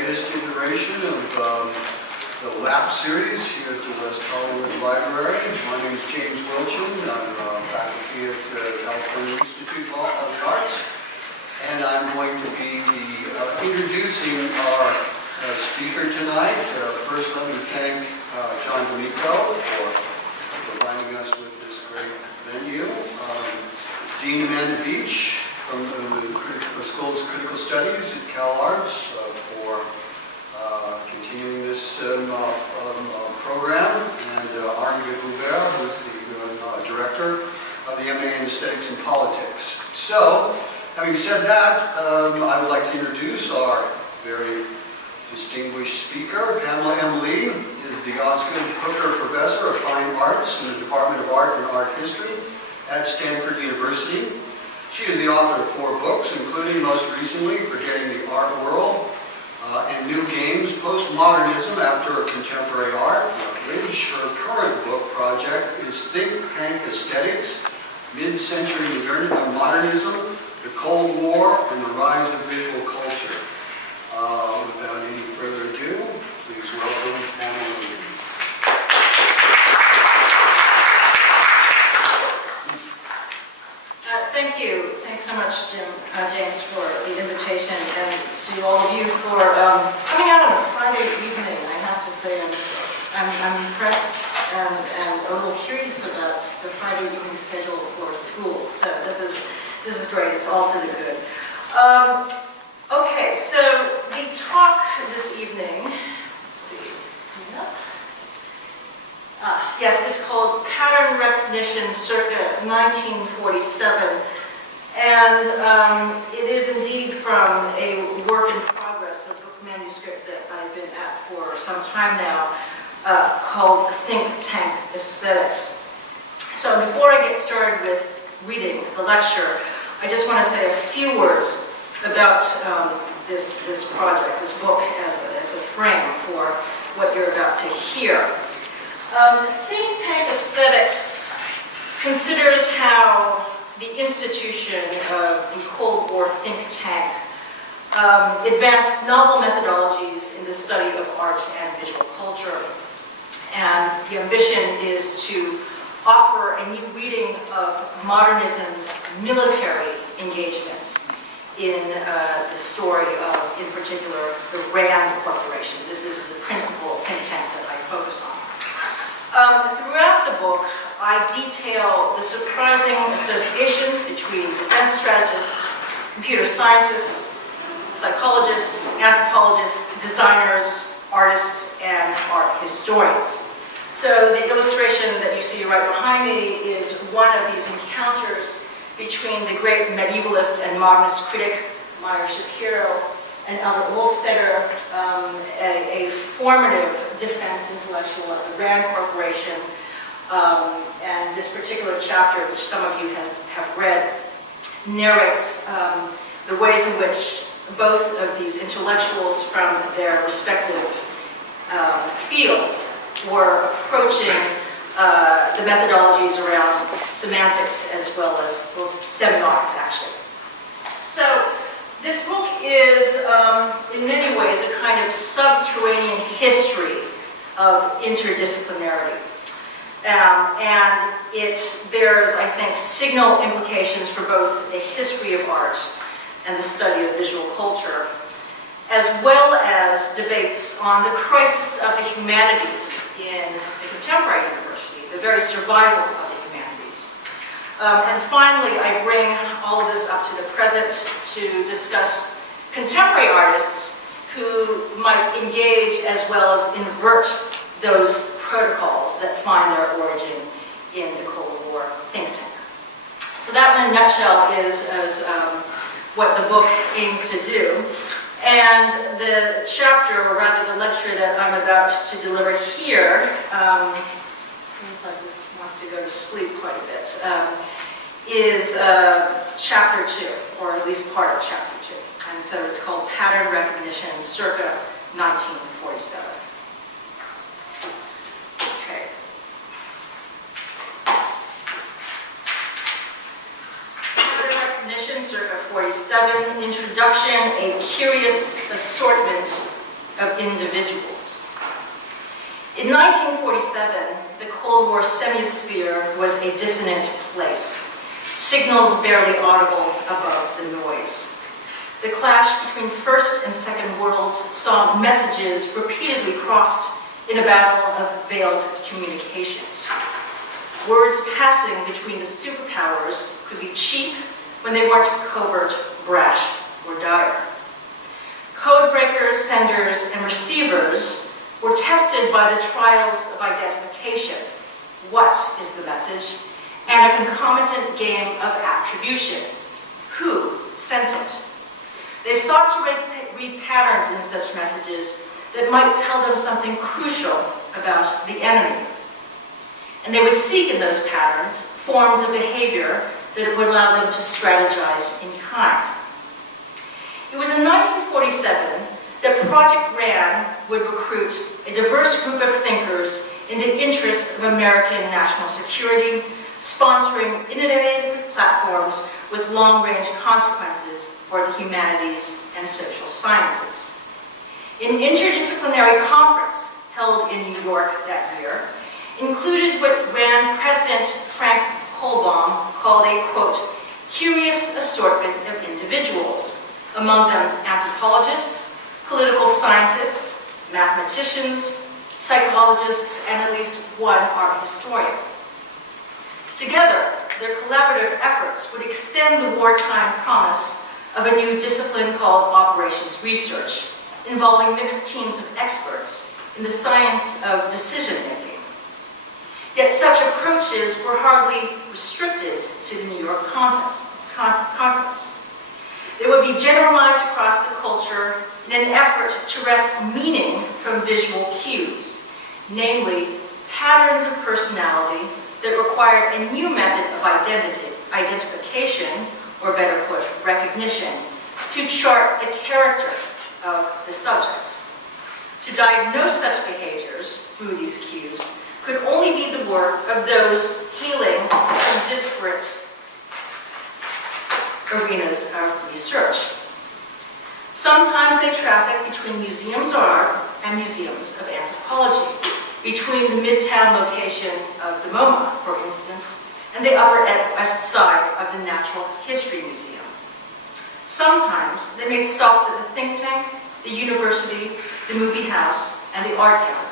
latest iteration of the WHAP series here at the West Hollywood Library. My name is James Wilchin. I'm faculty at the California Institute of the Arts, and I'm going to be introducing our speaker tonight. First, let me thank John D'Amico for providing us with this great venue. Dean Amanda Beach from the School of Critical Studies at CalArts for continuing this program, and Arnie Gouvert, who is the director of the MA in Aesthetics and Politics. So, having said that, I would like to introduce our very distinguished speaker. Pamela M. Lee is the Osgood Hooker Professor of Fine Arts in the Department of Art and Art History at Stanford University. She is the author of 4 books, including most recently Forgetting the Art World and New Games, Postmodernism After Contemporary Art, which her current book project is Think Tank Aesthetics, Mid-Century Modernism, the Cold War, and the Rise of Visual Culture. Without any further ado, please welcome Pamela Lee. Thank you. Thanks so much, James, for the invitation, and to all of you for coming out on a Friday evening. I have to say I'm impressed and a little curious about the Friday evening schedule for school. So this is great. It's all to the good. Okay, so the talk this evening, let's see. Yep. Yes, it's called Pattern Recognition Circa 1947, and it is indeed from a work in progress, a book manuscript that I've been at for some time now, called Think Tank Aesthetics. So before I get started with reading the lecture, I just want to say a few words about this project, this book as a frame for what you're about to hear. Think Tank Aesthetics considers how the institution of the Cold War think tank advanced novel methodologies in the study of art and visual culture. And the ambition is to offer a new reading of modernism's military engagements in the story of, in particular, the RAND Corporation. This is the principal think tank that I focus on. Throughout the book, I detail the surprising associations between defense strategists, computer scientists, psychologists, anthropologists, designers, artists, and art historians. So the illustration that you see right behind me is one of these encounters between the great medievalist and modernist critic Meyer Shapiro and Albert Wolfstetter, a formative defense intellectual at the RAND Corporation. And this particular chapter, which some of you have read, narrates the ways in which both of these intellectuals from their respective fields were approaching the methodologies around semantics as well as both semiotics, actually. So this book is, in many ways, a kind of subterranean history of interdisciplinarity. And it bears, I think, signal implications for both the history of art and the study of visual culture, as well as debates on the crisis of the humanities in the contemporary university, the very survival of the humanities. And finally, I bring all of this up to the present to discuss contemporary artists who might engage as well as invert those protocols that find their origin in the Cold War think tank. So that, in a nutshell, is what the book aims to do. And the chapter, or rather the lecture that I'm about to deliver here, seems like this wants to go to sleep quite a bit, is chapter 2, or at least part of chapter 2. And so it's called Pattern Recognition Circa 1947. Okay. Pattern Recognition Circa 47, Introduction, a Curious Assortment of individuals. In 1947, the Cold War semisphere was a dissonant place, signals barely audible above the noise. The clash between First and Second Worlds saw messages repeatedly crossed in a battle of veiled communications. Words passing between the superpowers could be cheap when they weren't covert, brash, or dire. Code breakers, senders, and receivers were tested by the trials of identification. What is the message? And a concomitant game of attribution. Who sent it? They sought to read patterns in such messages that might tell them something crucial about the enemy. And they would seek in those patterns forms of behavior that would allow them to strategize in kind. It was in 1947 that Project RAND would recruit a diverse group of thinkers in the interests of American national security, sponsoring innovative platforms with long-range consequences for the humanities and social sciences. An interdisciplinary conference held in New York that year included what RAND President Frank Holbaum called a, quote, curious assortment of individuals, among them anthropologists, political scientists, mathematicians, psychologists, and at least one art historian. Together, their collaborative efforts would extend the wartime promise of a new discipline called operations research, involving mixed teams of experts in the science of decision-making. Yet such approaches were hardly restricted to the New York conference. They would be generalized across the culture in an effort to wrest meaning from visual cues, namely patterns of personality that required a new method of identification, or better put, recognition, to chart the character of the subjects. To diagnose such behaviors through these cues could only be the work of those hailing from disparate arenas of research. Sometimes they traffic between museums of art and museums of anthropology, between the Midtown location of the MoMA, for instance, and the Upper West Side of the Natural History Museum. Sometimes they made stops at the think tank, the university, the movie house, and the art gallery.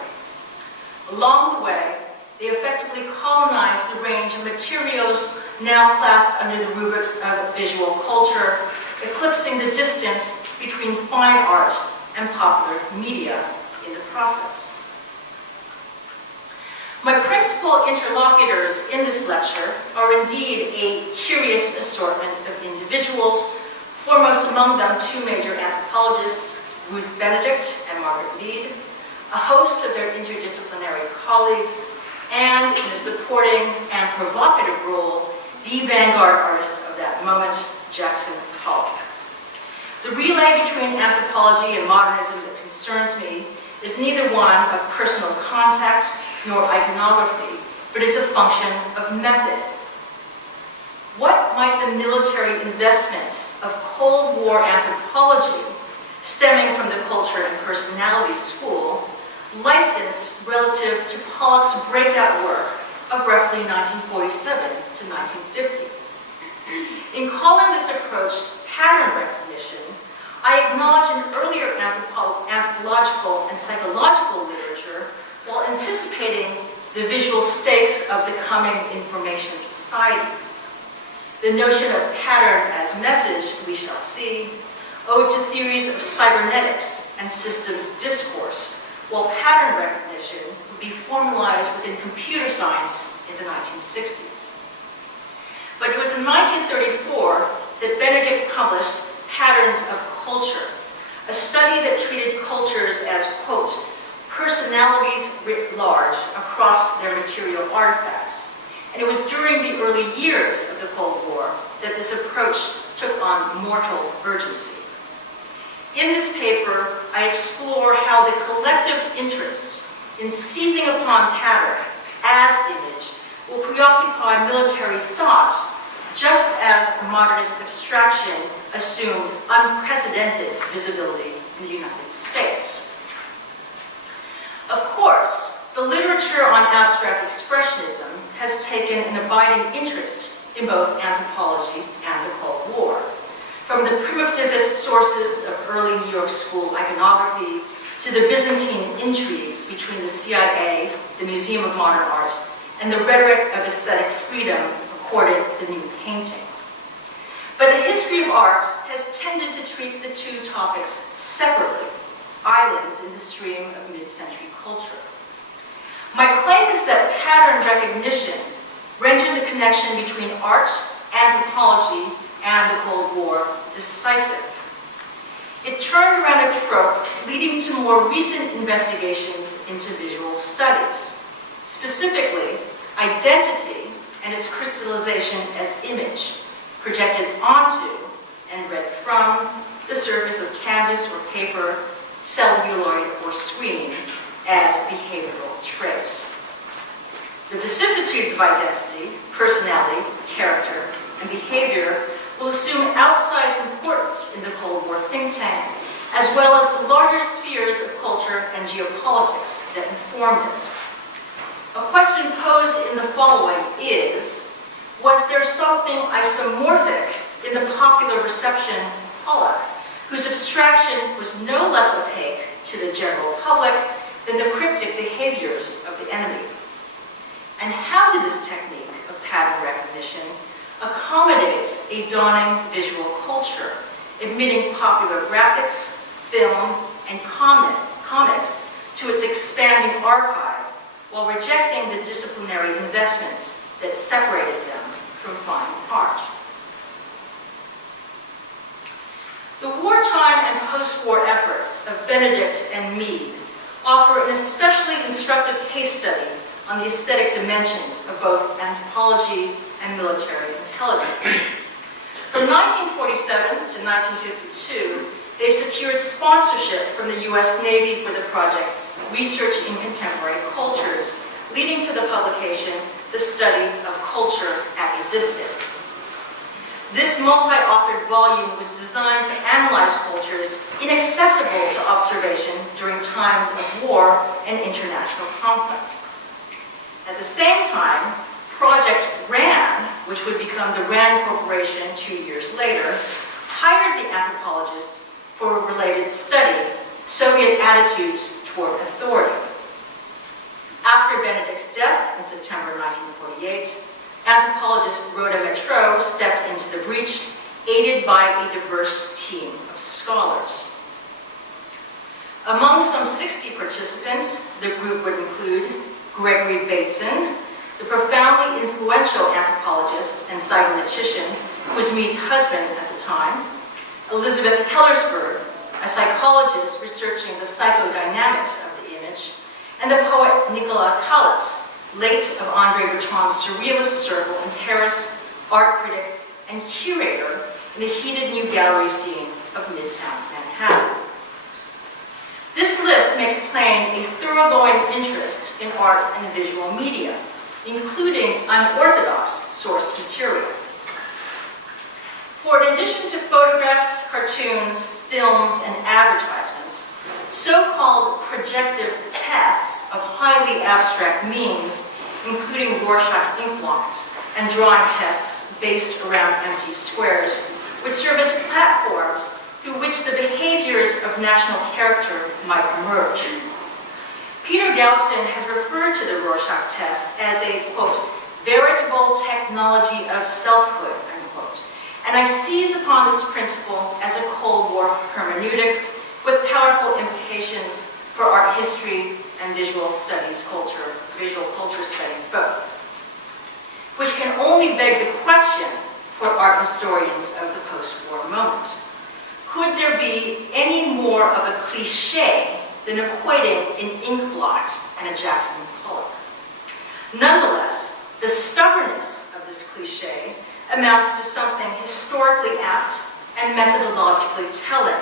Along the way, they effectively colonized the range of materials now classed under the rubrics of visual culture, eclipsing the distance between fine art and popular media in the process. My principal interlocutors in this lecture are indeed a curious assortment of individuals, foremost among them two major anthropologists, Ruth Benedict and Margaret Mead, a host of their interdisciplinary colleagues, and in a supporting and provocative role, the vanguard artist of that moment, Jackson Pollock. The relay between anthropology and modernism that concerns me is neither one of personal contact nor iconography, but is a function of method. What might the military investments of Cold War anthropology, stemming from the Culture and Personality School, license relative to Pollock's breakout work of roughly 1947 to 1950? In calling this approach pattern recognition, I acknowledge an earlier anthropological and psychological literature while anticipating the visual stakes of the coming information society. The notion of pattern as message, we shall see, owed to theories of cybernetics and systems discourse, while pattern recognition would be formalized within computer science in the 1960s. But it was in 1934 that Benedict published Patterns of Culture, a study that treated cultures as, quote, personalities writ large across their material artifacts. And it was during the early years of the Cold War that this approach took on mortal urgency. In this paper, I explore how the collective interest in seizing upon pattern as image will preoccupy military thought, just as modernist abstraction assumed unprecedented visibility in the United States. Of course, the literature on abstract expressionism has taken an abiding interest in both anthropology and the Cold War. From the primitivist sources of early New York School iconography to the Byzantine intrigues between the CIA, the Museum of Modern Art, and the rhetoric of aesthetic freedom accorded the new painting. But the history of art has tended to treat the two topics separately, islands in the stream of mid-century culture. My claim is that pattern recognition rendered the connection between art, anthropology, and the Cold War decisive. It turned around a trope leading to more recent investigations into visual studies, specifically identity and its crystallization as image, projected onto and read from the surface of canvas or paper, celluloid or screen as behavioral trace. The vicissitudes of identity, personality, character, and behavior will assume outsized importance in the Cold War think tank, as well as the larger spheres of culture and geopolitics that informed it. A question posed in the following is, was there something isomorphic in the popular reception of Pollock, whose abstraction was no less opaque to the general public than the cryptic behaviors of the enemy? And how did this technique of pattern recognition accommodate a dawning visual culture, admitting popular graphics, film, and comics to its expanding archive, while rejecting the disciplinary investments that separated them from fine art? The wartime and post-war efforts of Benedict and Mead offer an especially instructive case study on the aesthetic dimensions of both anthropology and military intelligence. From 1947 to 1952, they secured sponsorship from the U.S. Navy for the project Research in Contemporary Cultures, leading to the publication The Study of Culture at a Distance. This multi-authored volume was designed to analyze cultures inaccessible to observation during times of war and international conflict. At the same time, Project RAND, which would become the RAND Corporation 2 years later, hired the anthropologists for a related study, Soviet attitudes toward authority. After Benedict's death in September 1948, anthropologist Rhoda Metro stepped into the breach, aided by a diverse team of scholars. Among some 60 participants, the group would include Gregory Bateson, the profoundly influential anthropologist and cybernetician who was Mead's husband at the time, Elizabeth Hellersberg, a psychologist researching the psychodynamics of the image, and the poet Nicolas Callas, late of André Breton's surrealist circle in Paris, art critic, and curator in the heated new gallery scene of Midtown Manhattan. This list makes plain a thoroughgoing interest in art and visual media, including unorthodox source material. For in addition to photographs, cartoons, films, and advertisements, so-called projective tests of highly abstract means, including Rorschach ink blots and drawing tests based around empty squares, would serve as platforms through which the behaviors of national character might emerge. Peter Galson has referred to the Rorschach test as a, quote, veritable technology of selfhood, unquote, and I seize upon this principle as a Cold War hermeneutic with powerful implications for art history and visual studies culture, visual culture studies both, which can only beg the question for art historians of the post-war moment. Could there be any more of a cliche than equating an ink blot and a Jackson Pollock? Nonetheless, the stubbornness of this cliche amounts to something historically apt and methodologically telling.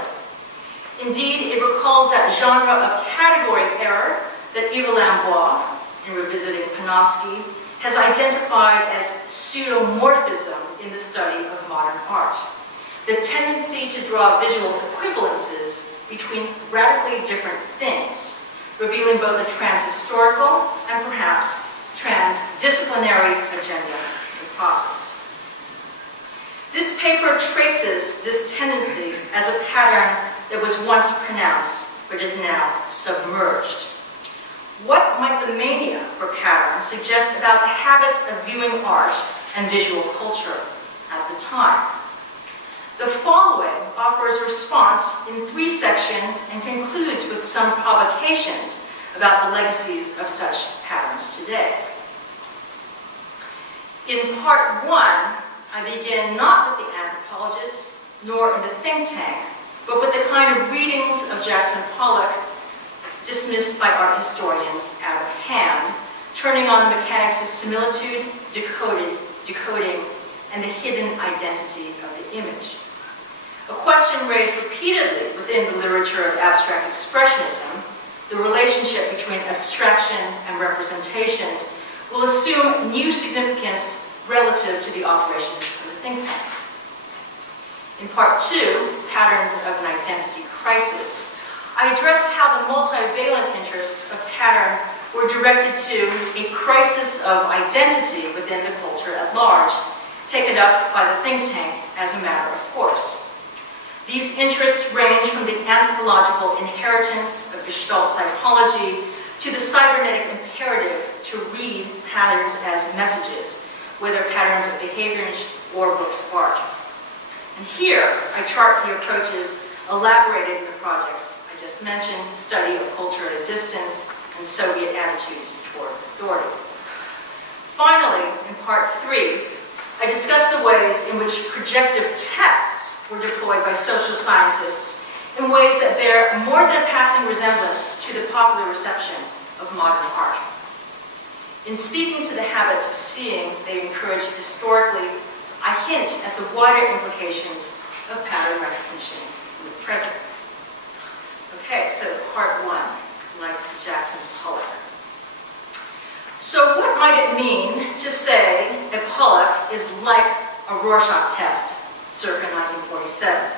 Indeed, it recalls that genre of category error that Yves Lambois, in revisiting Panofsky, has identified as pseudomorphism in the study of modern art. The tendency to draw visual equivalences between radically different things, revealing both a trans-historical and perhaps transdisciplinary agenda in the process. This paper traces this tendency as a pattern that was once pronounced but is now submerged. What might the mania for pattern suggest about the habits of viewing art and visual culture at the time? The following offers a response in 3 sections and concludes with some provocations about the legacies of such patterns today. In part 1, I begin not with the anthropologists, nor in the think tank, but with the kind of readings of Jackson Pollock dismissed by art historians out of hand, turning on the mechanics of similitude, decoding, and the hidden identity of the image. A question raised repeatedly within the literature of abstract expressionism, the relationship between abstraction and representation, will assume new significance relative to the operations of the think tank. In part 2, Patterns of an Identity Crisis, I addressed how the multivalent interests of pattern were directed to a crisis of identity within the culture at large, taken up by the think tank as a matter of course. These interests range from the anthropological inheritance of Gestalt psychology to the cybernetic imperative to read patterns as messages, whether patterns of behaviors or works of art. And here, I chart the approaches elaborated in the projects I just mentioned, the study of culture at a distance, and Soviet attitudes toward authority. Finally, in part 3, I discuss the ways in which projective tests were deployed by social scientists in ways that bear more than a passing resemblance to the popular reception of modern art. In speaking to the habits of seeing they encourage historically, I hint at the wider implications of pattern recognition in the present. Okay, so part 1, like Jackson Pollock. So what might it mean to say that Pollock is like a Rorschach test circa 1947,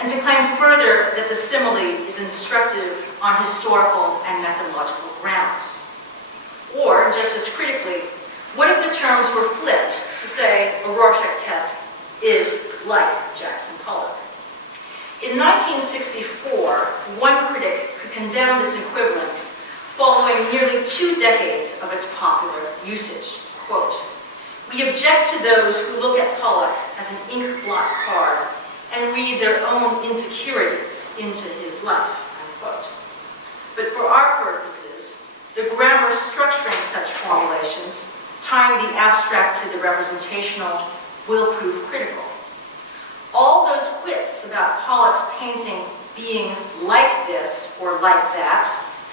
and to claim further that the simile is instructive on historical and methodological grounds? Or, just as critically, what if the terms were flipped to say a Rorschach test is like Jackson Pollock? In 1964, one critic could condemn this equivalence following nearly 2 decades of its popular usage. Quote, "We object to those who look at Pollock as an ink blot card and read their own insecurities into his life," unquote. But for our purposes, the grammar structuring such formulations, tying the abstract to the representational, will prove critical. All those quips about Pollock's painting being like this or like that,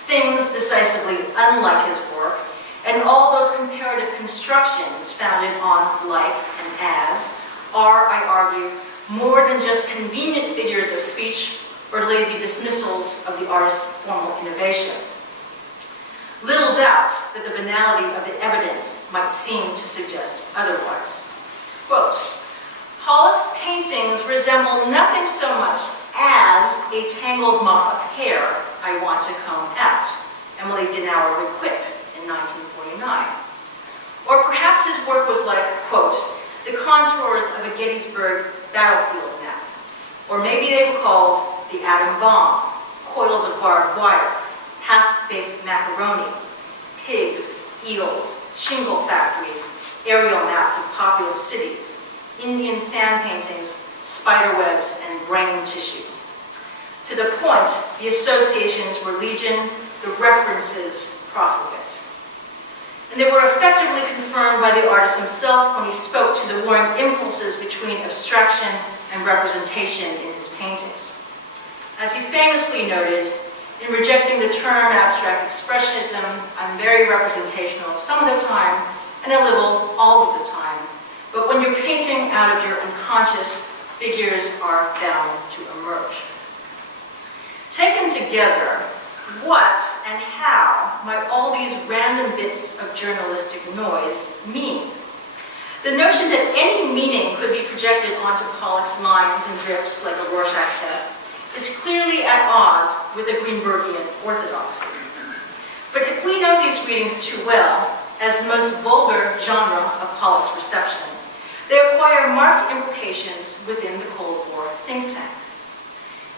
things decisively unlike his work, and all those comparative constructions founded on like and as, are, I argue, more than just convenient figures of speech or lazy dismissals of the artist's formal innovation. Little doubt that the banality of the evidence might seem to suggest otherwise. Quote, "Pollock's paintings resemble nothing so much as a tangled mop of hair I want to comb out," Emily Genauer would quip in 1949. Or perhaps his work was like, quote, "the contours of a Gettysburg battlefield map." Or maybe they were called the atom bomb, coils of barbed wire, half-baked macaroni, pigs, eels, shingle factories, aerial maps of populous cities, Indian sand paintings, spider webs, and brain tissue. To the point, the associations were legion, the references profligate. And they were effectively confirmed by the artist himself when he spoke to the warring impulses between abstraction and representation in his paintings. As he famously noted, in rejecting the term abstract expressionism, I'm very representational some of the time and a little all of the time. But when you're painting out of your unconscious, figures are bound to emerge. Taken together, what and how might all these random bits of journalistic noise mean? The notion that any meaning could be projected onto Pollock's lines and drips like a Rorschach test is clearly at odds with the Greenbergian orthodoxy. But if we know these readings too well, as the most vulgar genre of Pollock's reception, they acquire marked implications within the Cold War think tank.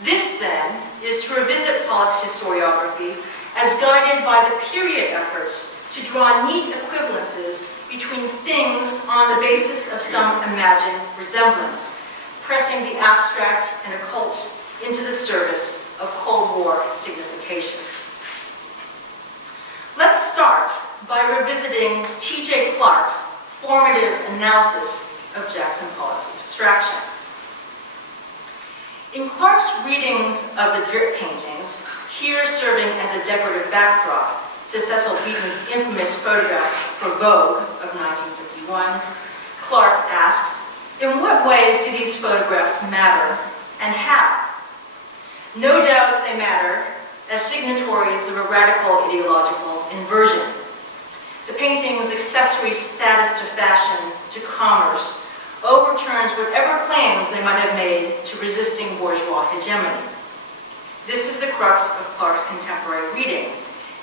This, then, is to revisit Pollock's historiography as guided by the period efforts to draw neat equivalences between things on the basis of some imagined resemblance, pressing the abstract and occult into the service of Cold War signification. Let's start by revisiting T.J. Clark's formative analysis of Jackson Pollock's abstraction. In Clark's readings of the drip paintings, here serving as a decorative backdrop to Cecil Beaton's infamous photographs for Vogue of 1951, Clark asks, in what ways do these photographs matter, and how? No doubt they matter as signatories of a radical ideological inversion. The painting's accessory status to fashion, to commerce, overturns whatever claims they might have made to resisting bourgeois hegemony. This is the crux of Clark's contemporary reading.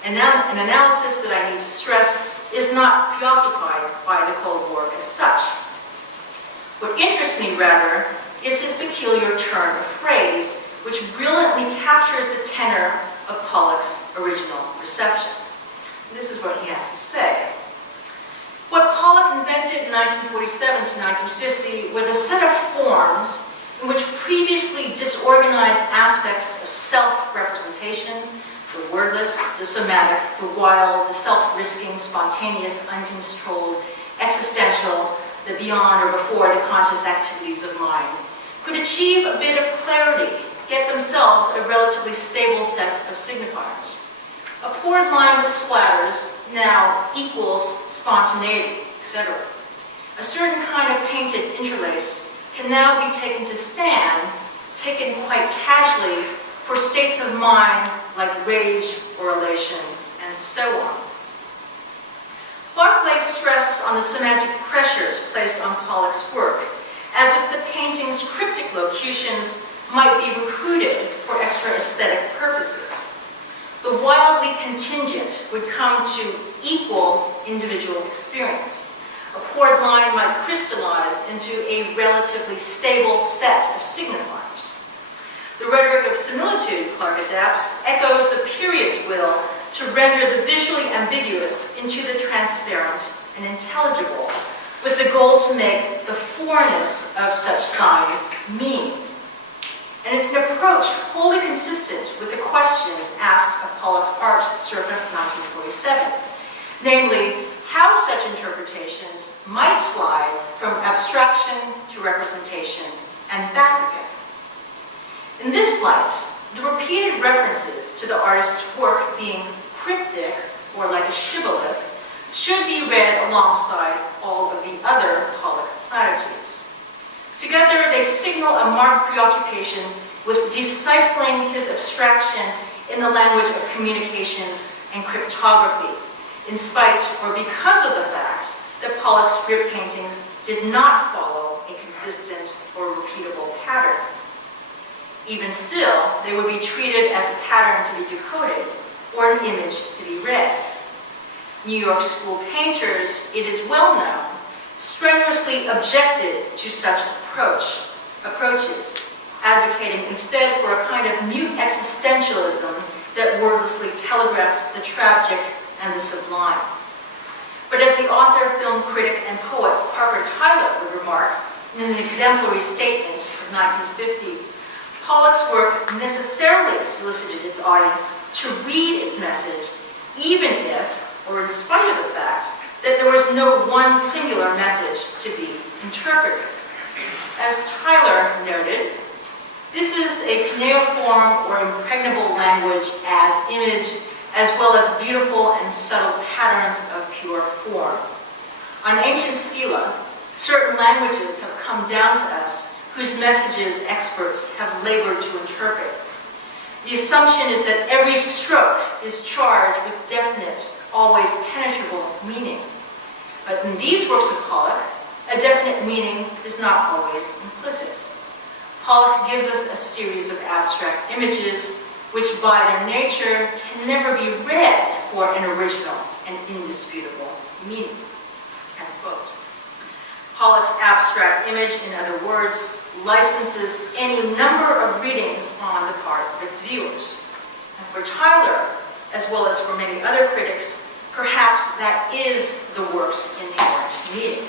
And now, an analysis that I need to stress is not preoccupied by the Cold War as such. What interests me, rather, is his peculiar turn of phrase, which brilliantly captures the tenor of Pollock's original reception. And this is what he has to say. What Pollock invented in 1947 to 1950 was a set of forms in which previously disorganized aspects of self-representation, the wordless, the somatic, the wild, the self-risking, spontaneous, uncontrolled, existential, the beyond or before the conscious activities of mind, could achieve a bit of clarity, get themselves a relatively stable set of signifiers. A poured line with splatters now equals spontaneity, etc. A certain kind of painted interlace can now be taken to stand, taken quite casually, for states of mind like rage or elation, and so on. Clark lays stress on the semantic pressures placed on Pollock's work, as if the painting's cryptic locutions might be recruited for extra aesthetic purposes. The wildly contingent would come to equal individual experience. A poured line might crystallize into a relatively stable set of signifiers. The rhetoric of similitude, Clark adapts, echoes the period's will to render the visually ambiguous into the transparent and intelligible, with the goal to make the foreignness of such signs mean. And it's an approach wholly consistent with the questions asked of Pollock's art circa 1947, namely, how such interpretations might slide from abstraction to representation and back again. In this light, the repeated references to the artist's work being cryptic, or like a shibboleth, should be read alongside all of the other Pollock platitudes. Together, they signal a marked preoccupation with deciphering his abstraction in the language of communications and cryptography, in spite or because of the fact that Pollock's drip paintings did not follow a consistent or repeatable pattern. Even still, they would be treated as a pattern to be decoded or an image to be read. New York school painters, it is well known, strenuously objected to such approaches, advocating instead for a kind of mute existentialism that wordlessly telegraphed the tragic and the sublime. But as the author, film critic, and poet Parker Tyler would remark in an exemplary statement of 1950, Pollock's work necessarily solicited its audience to read its message, even if, or in spite of the fact, that there was no one singular message to be interpreted. As Tyler noted, this is a cuneiform or impregnable language as image, as well as beautiful and subtle patterns of pure form. On ancient stela, certain languages have come down to us whose messages experts have labored to interpret. The assumption is that every stroke is charged with definite, always penetrable meaning. But in these works of Pollock, a definite meaning is not always implicit. Pollock gives us a series of abstract images which by their nature can never be read for an original and indisputable meaning." End quote. Pollock's abstract image, in other words, licenses any number of readings on the part of its viewers. And for Tyler, as well as for many other critics, perhaps that is the work's inherent meaning.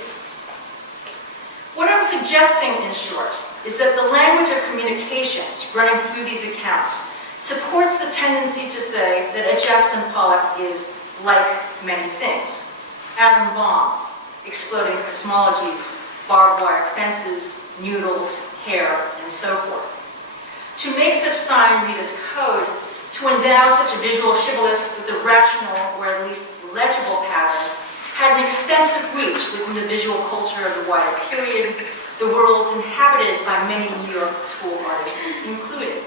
What I'm suggesting, in short, is that the language of communications running through these accounts supports the tendency to say that a Jackson Pollock is like many things: atom bombs, exploding cosmologies, barbed wire fences, noodles, hair, and so forth. To make such sign read as code, to endow such a visual shibboleths with a rational, or at least legible pattern, had an extensive reach within the visual culture of the wider period, the worlds inhabited by many New York school artists included.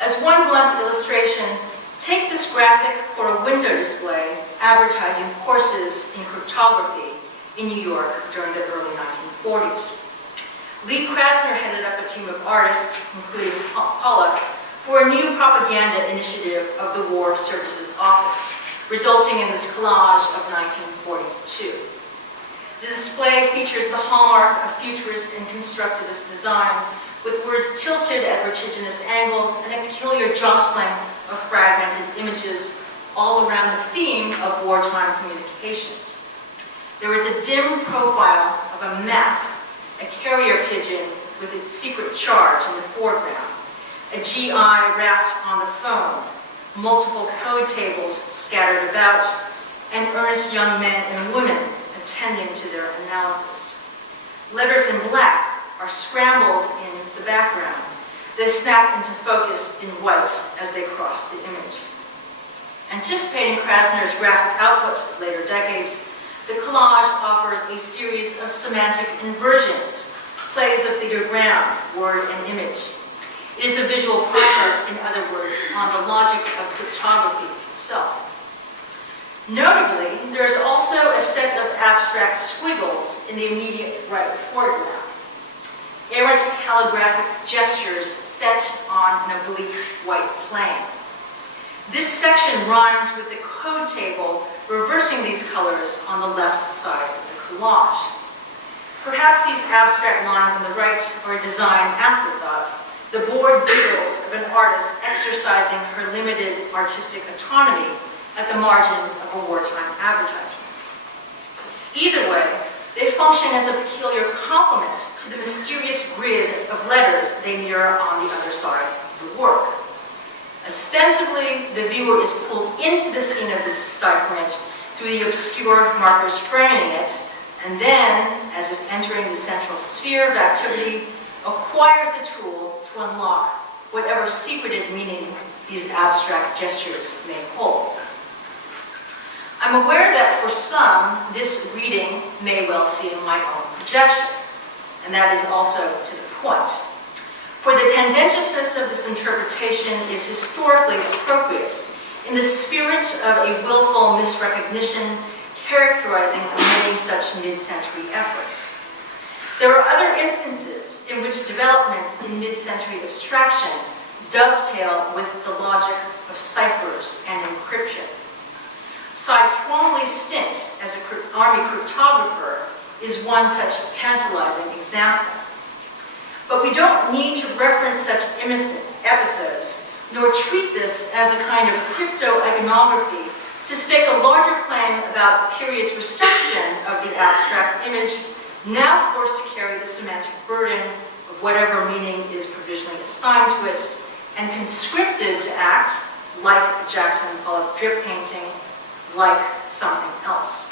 As one blunt illustration, take this graphic for a window display advertising courses in cryptography in New York during the early 1940s. Lee Krasner headed up a team of artists, including Pollock, for a new propaganda initiative of the War Services Office, resulting in this collage of 1942. The display features the hallmark of futurist and constructivist design, with words tilted at vertiginous angles and a peculiar jostling of fragmented images all around the theme of wartime communications. There is a dim profile of a map, a carrier pigeon with its secret charge in the foreground, a GI wrapped on the phone, multiple code tables scattered about, and earnest young men and women attending to their analysis. Letters in black are scrambled in the background. They snap into focus in white as they cross the image. Anticipating Krasner's graphic output of later decades, the collage offers a series of semantic inversions, plays of figure-ground, word and image. It is a visual primer, in other words, on the logic of cryptography itself. Notably, there is also a set of abstract squiggles in the immediate right foreground. Errant calligraphic gestures set on an oblique white plane. This section rhymes with the code table reversing these colors on the left side of the collage. Perhaps these abstract lines on the right are a design afterthought, the bored doodles of an artist exercising her limited artistic autonomy at the margins of a wartime advertisement. Either way, they function as a peculiar complement to the mysterious grid of letters they mirror on the other side of the work. Ostensibly, the viewer is pulled into the scene of this decipherment through the obscure markers framing it, and then, as if entering the central sphere of activity, acquires the tool to unlock whatever secreted meaning these abstract gestures may hold. I'm aware that for some, this reading may well seem my own projection, and that is also to the point. For the tendentiousness of this interpretation is historically appropriate in the spirit of a willful misrecognition characterizing many such mid-century efforts. There are other instances in which developments in mid-century abstraction dovetail with the logic of ciphers and encryption. Cy Twombly's stint as an army cryptographer is one such tantalizing example. But we don't need to reference such innocent episodes, nor treat this as a kind of crypto-iconography to stake a larger claim about the period's reception of the abstract image, now forced to carry the semantic burden of whatever meaning is provisionally assigned to it, and conscripted to act like a Jackson Pollock drip painting, like something else.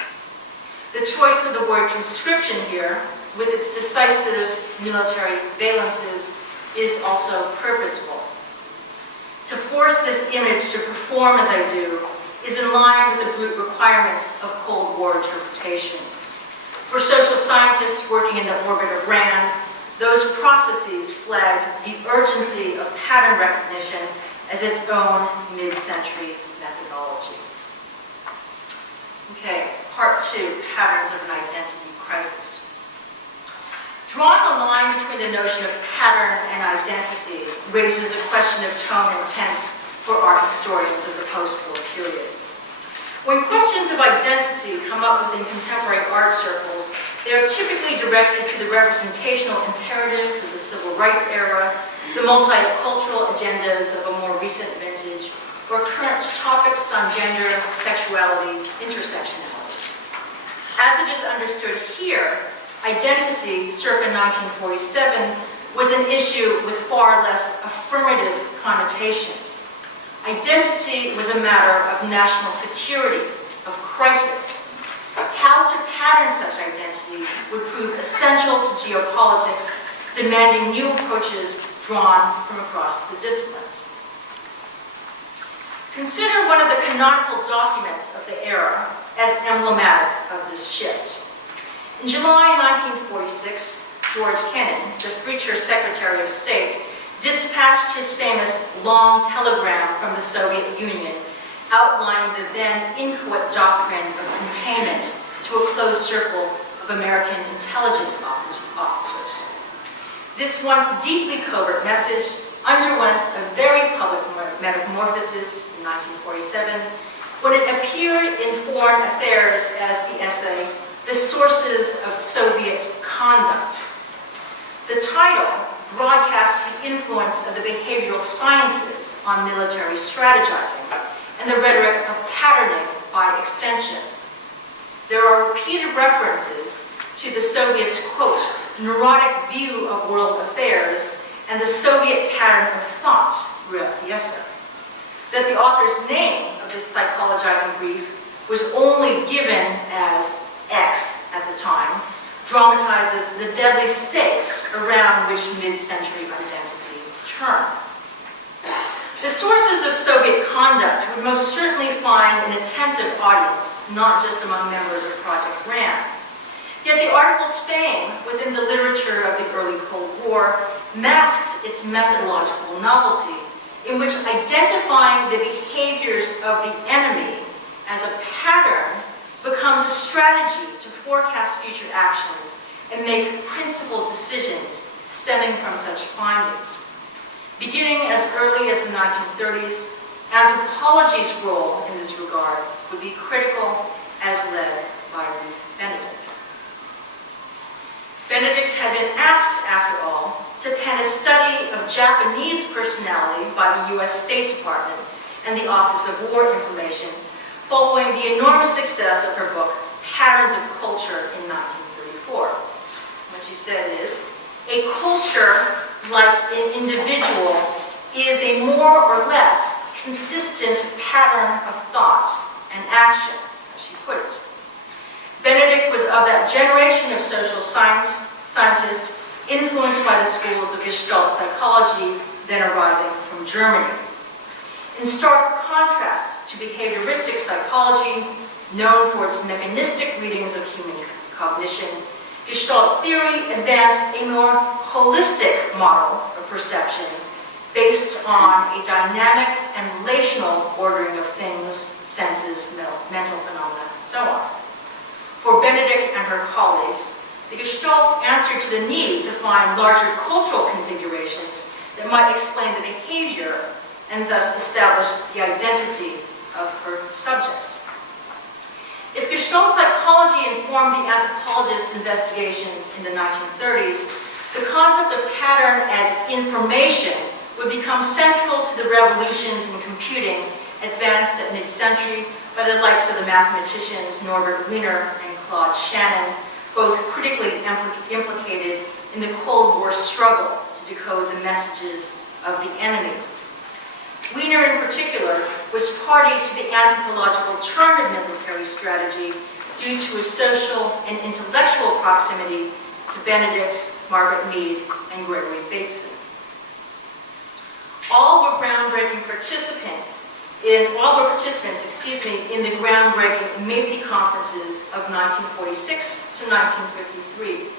The choice of the word conscription here, with its decisive military valences, is also purposeful. To force this image to perform as I do is in line with the brute requirements of Cold War interpretation. For social scientists working in the orbit of RAND, those processes flagged the urgency of pattern recognition as its own mid-century methodology. Okay, part 2, patterns of an identity crisis. Drawing a line between the notion of pattern and identity raises a question of tone and tense for art historians of the post-war period. When questions of identity come up within contemporary art circles, they are typically directed to the representational imperatives of the civil rights era, the multicultural agendas of a more recent vintage, or current topics on gender, sexuality, intersectionality. As it is understood here, identity, circa 1947, was an issue with far less affirmative connotations. Identity was a matter of national security, of crisis. How to pattern such identities would prove essential to geopolitics, demanding new approaches drawn from across the disciplines. Consider one of the canonical documents of the era as emblematic of this shift. In July 1946, George Kennan, the future Secretary of State, dispatched his famous long telegram from the Soviet Union outlining the then inchoate doctrine of containment to a closed circle of American intelligence officers. This once deeply covert message underwent a very public metamorphosis in 1947 when it appeared in Foreign Affairs as the essay, "The Sources of Soviet Conduct." The title broadcasts the influence of the behavioral sciences on military strategizing and the rhetoric of patterning by extension. There are repeated references to the Soviets', quote, neurotic view of world affairs and the Soviet pattern of thought, that the author's name of this psychologizing brief was only given as X at the time, dramatizes the deadly stakes around which mid-century identity turned. The sources of Soviet conduct would most certainly find an attentive audience, not just among members of Project RAM. Yet the article's fame within the literature of the early Cold War masks its methodological novelty, in which identifying the behaviors of the enemy as a pattern becomes a strategy to forecast future actions and make principled decisions stemming from such findings. Beginning as early as the 1930s, anthropology's role in this regard would be critical, as led by Ruth Benedict. Benedict had been asked, after all, to pen a study of Japanese personality by the U.S. State Department and the Office of War Information, following the enormous success of her book, Patterns of Culture, in 1934. What she said is, a culture, like an individual, is a more or less consistent pattern of thought and action, as she put it. Benedict was of that generation of social scientists influenced by the schools of Gestalt psychology then arriving from Germany. In stark contrast to behavioristic psychology, known for its mechanistic readings of human cognition, Gestalt theory advanced a more holistic model of perception based on a dynamic and relational ordering of things, senses, mental phenomena, and so on. For Benedict and her colleagues, the Gestalt answered to the need to find larger cultural configurations that might explain the behavior and thus establish the identity of her subjects. If Gestalt psychology informed the anthropologists' investigations in the 1930s, the concept of pattern as information would become central to the revolutions in computing advanced at mid-century by the likes of the mathematicians Norbert Wiener and Claude Shannon, both critically implicated in the Cold War struggle to decode the messages of the enemy. Wiener, in particular, was party to the anthropological turn of military strategy due to his social and intellectual proximity to Benedict, Margaret Mead, and Gregory Bateson. All were participants in the groundbreaking Macy conferences of 1946 to 1953.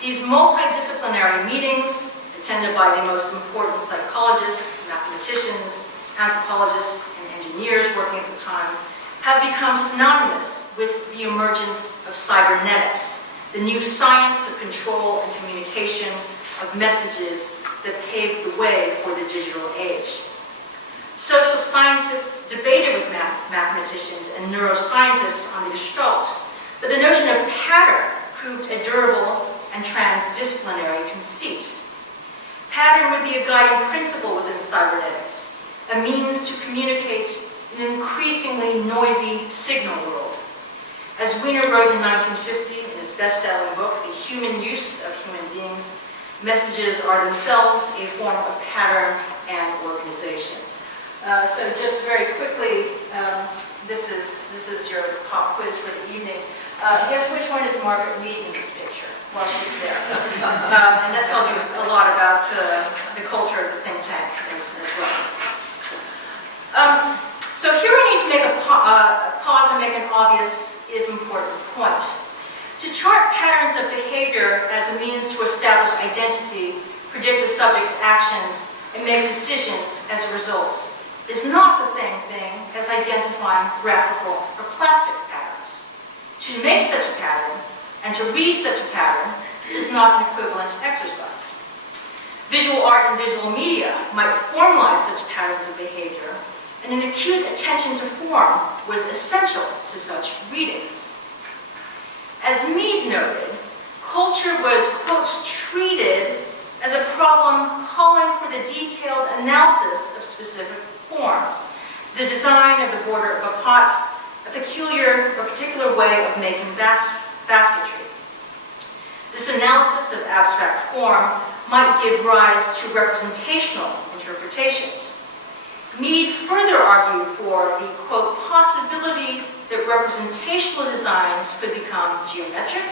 These multidisciplinary meetings, attended by the most important psychologists, mathematicians, anthropologists, and engineers working at the time, have become synonymous with the emergence of cybernetics, the new science of control and communication of messages that paved the way for the digital age. Social scientists debated with mathematicians and neuroscientists on the Gestalt, but the notion of pattern proved a durable and transdisciplinary conceit. Pattern would be a guiding principle within cybernetics, a means to communicate in an increasingly noisy signal world. As Wiener wrote in 1950 in his best-selling book, The Human Use of Human Beings, messages are themselves a form of pattern and organization. So just very quickly, this is your pop quiz for the evening. Guess which one is Margaret Mead in this picture while she's there? And that tells you a lot about the culture of the think tank as well. So here we need to make a pause and make an obvious, if important, point. To chart patterns of behavior as a means to establish identity, predict a subject's actions, and make decisions as a result is not the same thing as identifying graphical or plastic patterns. To make such a pattern and to read such a pattern is not an equivalent exercise. Visual art and visual media might formalize such patterns of behavior, and an acute attention to form was essential to such readings. As Mead noted, culture was, quote, treated as a problem calling for the detailed analysis of specific forms, the design of the border of a pot, a particular way of making basketry. This analysis of abstract form might give rise to representational interpretations. Mead further argued for the, quote, possibility that representational designs could become geometric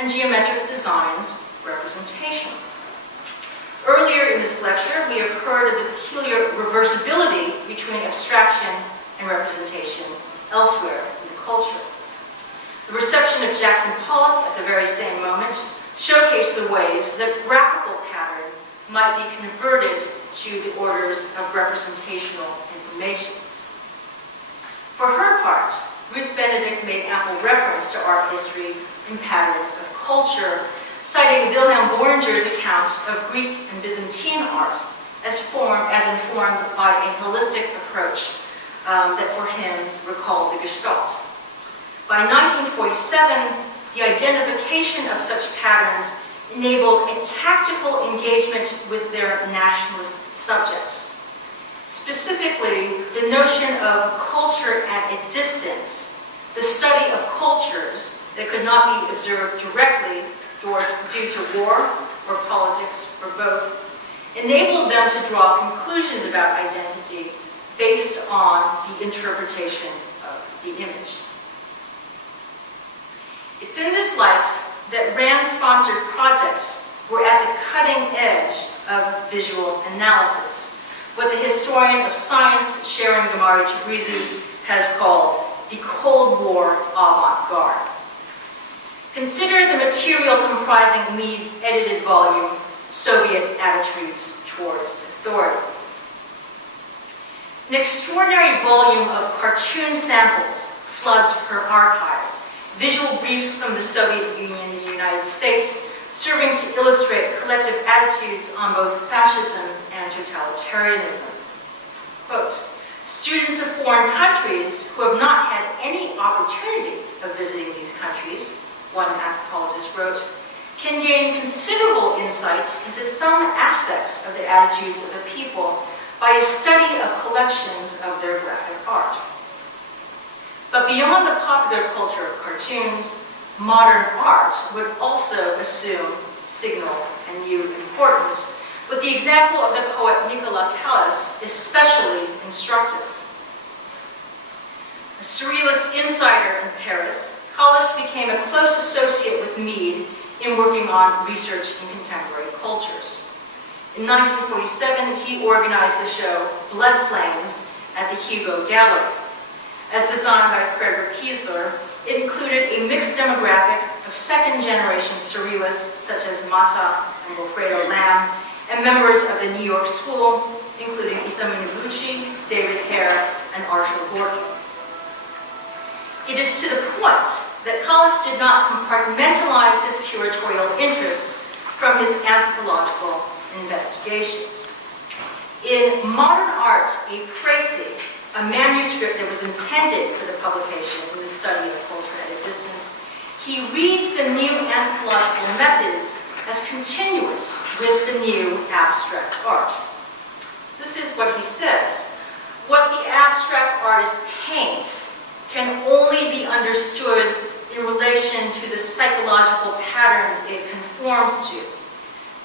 and geometric designs representational. Earlier in this lecture, we have heard of the peculiar reversibility between abstraction and representation elsewhere in the culture. The reception of Jackson Pollock at the very same moment showcased the ways that graphical pattern might be converted to the orders of representational information. For her part, Ruth Benedict made ample reference to art history and patterns of culture, citing Wilhelm Boringer's account of Greek and Byzantine art as informed by a holistic approach that for him recalled the Gestalt. By 1947, the identification of such patterns enabled a tactical engagement with their nationalist subjects. Specifically, the notion of culture at a distance, the study of cultures that could not be observed directly due to war or politics or both, enabled them to draw conclusions about identity based on the interpretation of the image. It's in this light that RAND-sponsored projects were at the cutting edge of visual analysis, what the historian of science, Sharon Gamari-Tabrizi, has called the Cold War Avant-Garde. Consider the material comprising Mead's edited volume, Soviet Attitudes Towards Authority. An extraordinary volume of cartoon samples floods her archive, visual briefs from the Soviet Union and the United States, serving to illustrate collective attitudes on both fascism and totalitarianism. Quote, students of foreign countries who have not had any opportunity of visiting these countries, one anthropologist wrote, can gain considerable insight into some aspects of the attitudes of the people by a study of collections of their graphic art. But beyond the popular culture of cartoons, modern art would also assume signal and new importance, with the example of the poet Nicolas Callas especially instructive. A surrealist insider in Paris, Callas became a close associate with Mead in working on research in contemporary cultures. In 1947, he organized the show Blood Flames at the Hugo Gallery. As designed by Frederick Kiesler, it included a mixed demographic of second-generation surrealists such as Mata and Wilfredo Lamb, and members of the New York School, including Isamu Noguchi, David Hare, and Arshil Gorky. It is to the point that Callas did not compartmentalize his curatorial interests from his anthropological investigations. In Modern Art, a précis, a manuscript that was intended for the publication in the study of culture at a distance, he reads the new anthropological methods as continuous with the new abstract art. This is what he says. What the abstract artist paints can only be understood in relation to the psychological patterns it conforms to.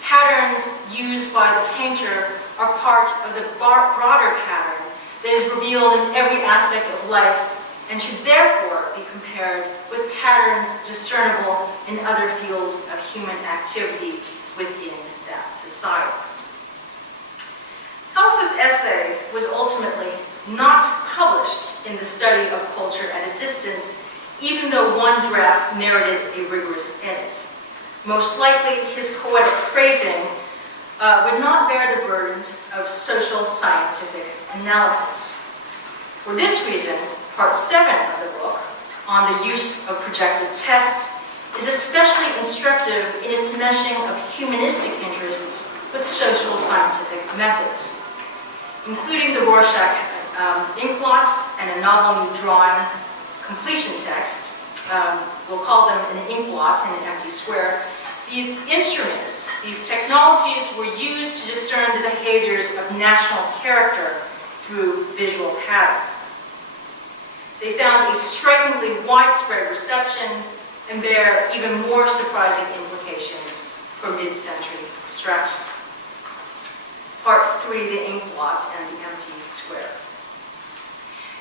Patterns used by the painter are part of the broader pattern that is revealed in every aspect of life and should therefore be compared with patterns discernible in other fields of human activity within that society. Ellis's essay was ultimately not published in the study of culture at a distance, even though one draft merited a rigorous edit. Most likely, his poetic phrasing would not bear the burdens of social scientific analysis. For this reason, part 7 of the book, on the use of projective tests, is especially instructive in its meshing of humanistic interests with social scientific methods, including the Rorschach inkblot and a novel new drawing completion text. We'll call them an inkblot and an empty square. These instruments, these technologies were used to discern the behaviors of national character through visual pattern. They found a strikingly widespread reception and bear even more surprising implications for mid-century abstraction. Part 3, the inkblot and the empty square.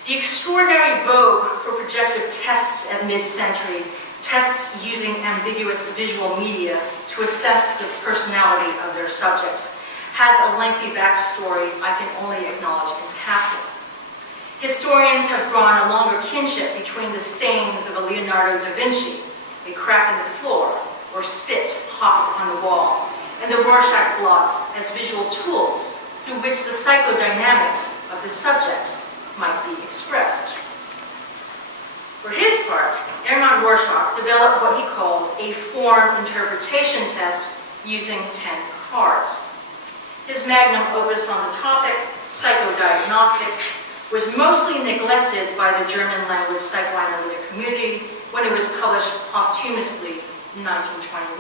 The extraordinary vogue for projective tests at mid-century, tests using ambiguous visual media to assess the personality of their subjects, has a lengthy backstory I can only acknowledge in passing. Historians have drawn a longer kinship between the stains of a Leonardo da Vinci, a crack in the floor, or spit hopped on the wall, and the Rorschach blot as visual tools through which the psychodynamics of the subject might be expressed. For his part, Hermann Rorschach developed what he called a form interpretation test using 10 cards. His magnum opus on the topic, psychodiagnostics, was mostly neglected by the German language psychoanalytic community when it was published posthumously in 1921.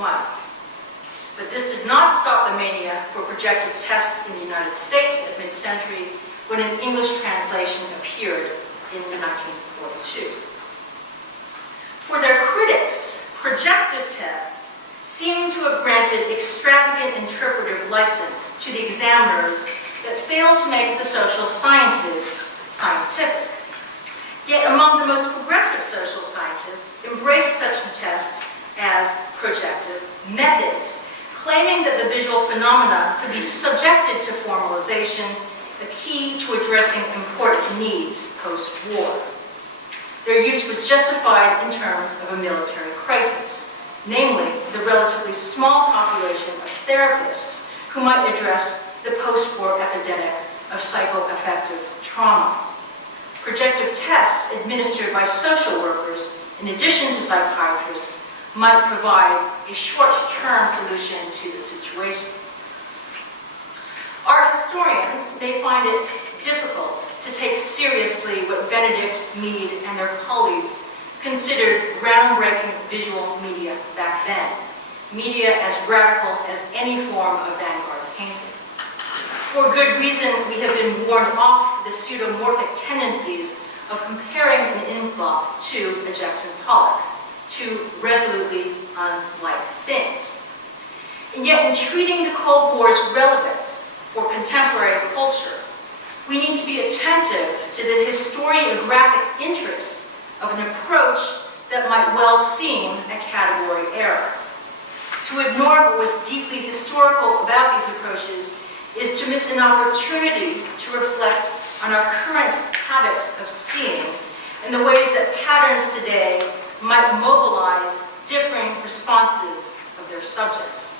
But this did not stop the mania for projective tests in the United States at mid-century when an English translation appeared in 1942. For their critics, projective tests seem to have granted extravagant interpretive license to the examiners that failed to make the social sciences scientific. Yet among the most progressive social scientists embraced such tests as projective methods, claiming that the visual phenomena could be subjected to formalization, the key to addressing important needs post-war. Their use was justified in terms of a military crisis, namely the relatively small population of therapists who might address the post-war epidemic of psychoaffective trauma. Projective tests administered by social workers, in addition to psychiatrists, might provide a short-term solution to the situation. Art historians may find it difficult to take seriously what Benedict, Mead, and their colleagues considered groundbreaking visual media back then, media as radical as any form of avant-garde painting. For good reason, we have been warned off the pseudomorphic tendencies of comparing an inkblot to a Jackson Pollock, two resolutely unlike things. And yet, in treating the Cold War's relevance for contemporary culture, we need to be attentive to the historiographic interests of an approach that might well seem a category error. To ignore what was deeply historical about these approaches is to miss an opportunity to reflect on our current habits of seeing and the ways that patterns today might mobilize differing responses of their subjects.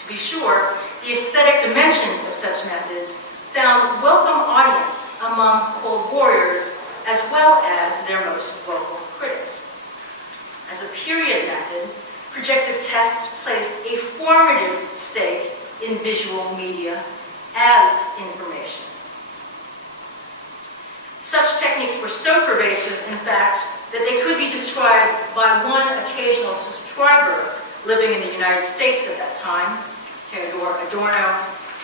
To be sure, the aesthetic dimensions of such methods found welcome audience among Cold Warriors as well as their most vocal critics. As a period method, projective tests placed a formative stake in visual media as information. Such techniques were so pervasive, in fact, that they could be described by one occasional subscriber living in the United States at that time, Theodore Adorno,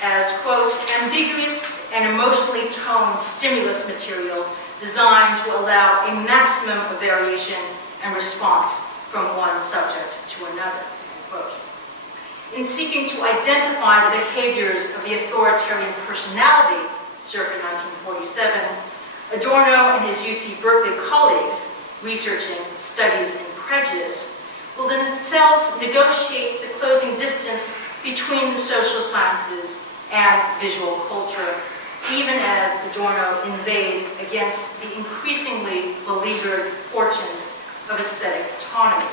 as, quote, ambiguous and emotionally toned stimulus material designed to allow a maximum of variation and response from one subject to another, end quote. In seeking to identify the behaviors of the authoritarian personality circa 1947, Adorno and his UC Berkeley colleagues, researching studies in prejudice, will themselves negotiate the closing distance between the social sciences and visual culture, even as Adorno inveighed against the increasingly beleaguered fortunes of aesthetic autonomy.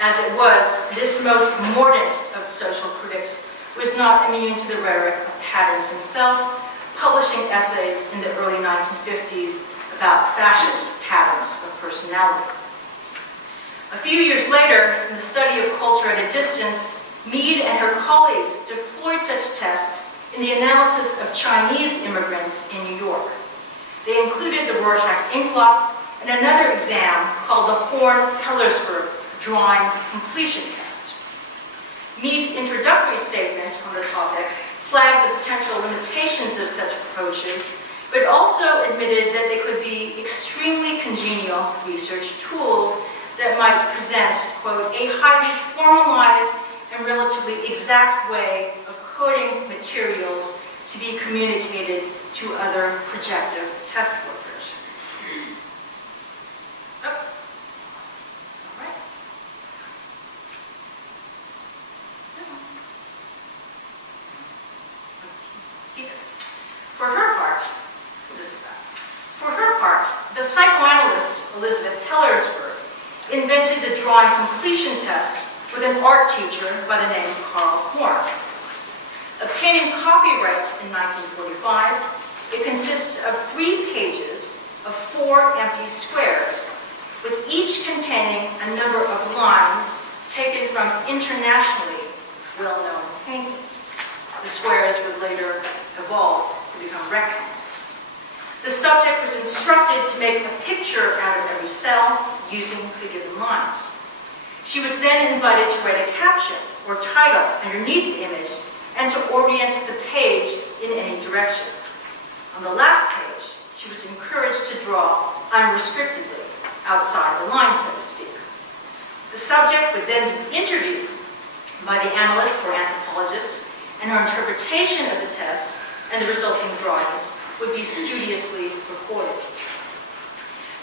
As it was, this most mordant of social critics was not immune to the rhetoric of Patterns himself, publishing essays in the early 1950s about fascist patterns of personality. A few years later, in the study of culture at a distance, Mead and her colleagues deployed such tests in the analysis of Chinese immigrants in New York. They included the Rorschach ink blot and another exam called the Horn-Hellersburg drawing completion test. Mead's introductory statement on the topic flagged the potential limitations of such approaches, but also admitted that they could be extremely congenial research tools that might present, quote, a highly formalized and relatively exact way of coding materials to be communicated to other projective test workers. Oh. All right. Speaker. For her part, the psychoanalyst Elizabeth Hellersburg invented the drawing completion test with an art teacher by the name of Carl Horn. Obtaining copyright in 1945, it consists of 3 pages of 4 empty squares, with each containing a number of lines taken from internationally well-known paintings. The squares would later evolve to become rectangles. The subject was instructed to make a picture out of every cell using the given lines. She was then invited to write a caption or title underneath the image and to orient the page in any direction. On the last page, she was encouraged to draw unrestrictedly outside the line, so to speak. The subject would then be interviewed by the analyst or anthropologist, and her interpretation of the test and the resulting drawings would be studiously recorded.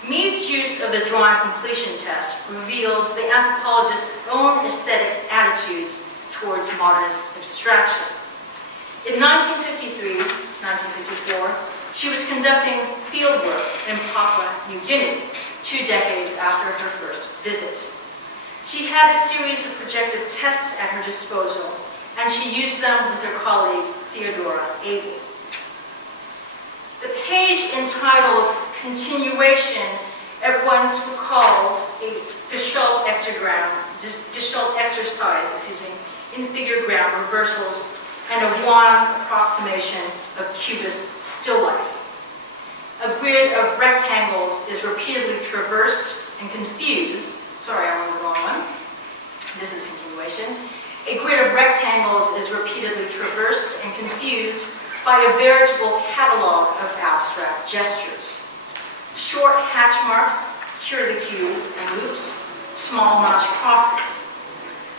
Mead's use of the drawing completion test reveals the anthropologist's own aesthetic attitudes towards modernist abstraction. In 1953-1954, she was conducting fieldwork in Papua New Guinea, 2 decades after her first visit. She had a series of projective tests at her disposal, and she used them with her colleague Theodora Abel. The page entitled Continuation at once recalls a Gestalt exercise, in figure ground reversals and a Wan approximation of Cubist still life. A grid of rectangles is repeatedly traversed and confused. Sorry, I'm on the wrong one. This is continuation. A grid of rectangles is repeatedly traversed and confused by a veritable catalog of abstract gestures. Short hatch marks, curlicues and loops, small notch crosses.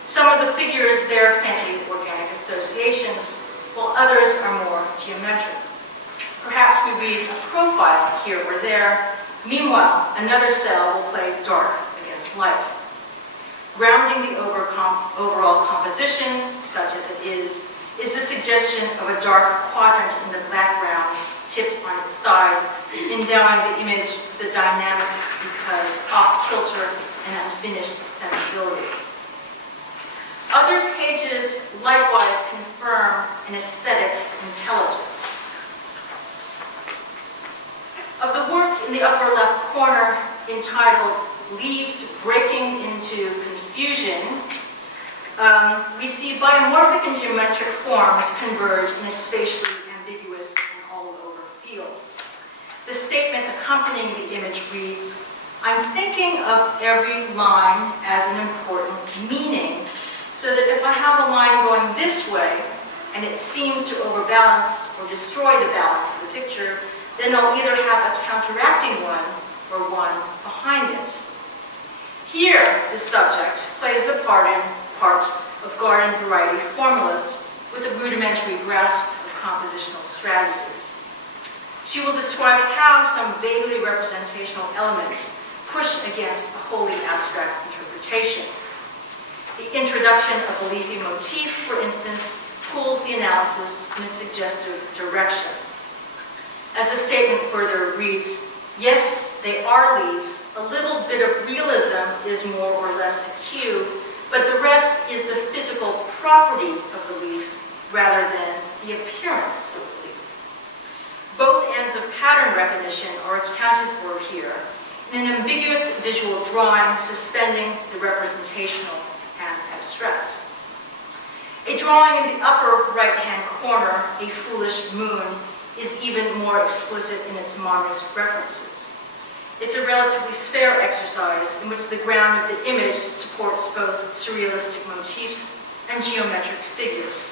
Some of the figures bear faintly organic associations, while others are more geometric. Perhaps we read a profile here or there. Meanwhile, another cell will play dark against light. Grounding the overall composition, such as it is the suggestion of a dark quadrant in the background tipped on its side, endowing the image with a dynamic because off-kilter and unfinished sensibility. Other pages likewise confirm an aesthetic intelligence. Of the work in the upper left corner entitled Leaves Breaking into Confusion, we see biomorphic and geometric forms converge in a spatially ambiguous and all-over field. The statement accompanying the image reads, "I'm thinking of every line as an important meaning, so that if I have a line going this way, and it seems to overbalance or destroy the balance of the picture, then I'll either have a counteracting one or one behind it." Here, the subject plays the part of garden variety formalist with a rudimentary grasp of compositional strategies. She will describe how some vaguely representational elements push against a wholly abstract interpretation. The introduction of a leafy motif, for instance, pulls the analysis in a suggestive direction. As the statement further reads, "Yes, they are leaves. A little bit of realism is more or less a cue, but the rest is the physical property of the leaf rather than the appearance of the leaf." Both ends of pattern recognition are accounted for here in an ambiguous visual drawing suspending the representational and abstract. A drawing in the upper right-hand corner, a foolish moon, is even more explicit in its modernist references. It's a relatively spare exercise in which the ground of the image supports both surrealistic motifs and geometric figures.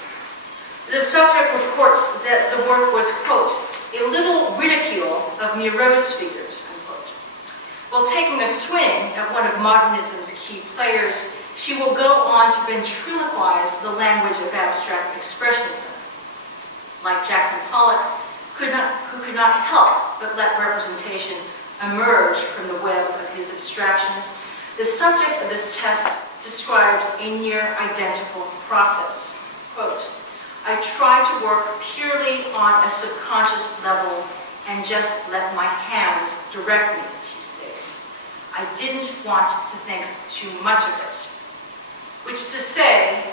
The subject reports that the work was, quote, "a little ridicule of Miraut's figures," unquote. While taking a swing at one of modernism's key players, she will go on to ventriloquize the language of abstract expressionism. Like Jackson Pollock, who could not help but let representation emerge from the web of his abstractions, the subject of this test describes a near identical process. Quote, "I try to work purely on a subconscious level and just let my hands direct me," she states. "I didn't want to think too much of it." Which is to say,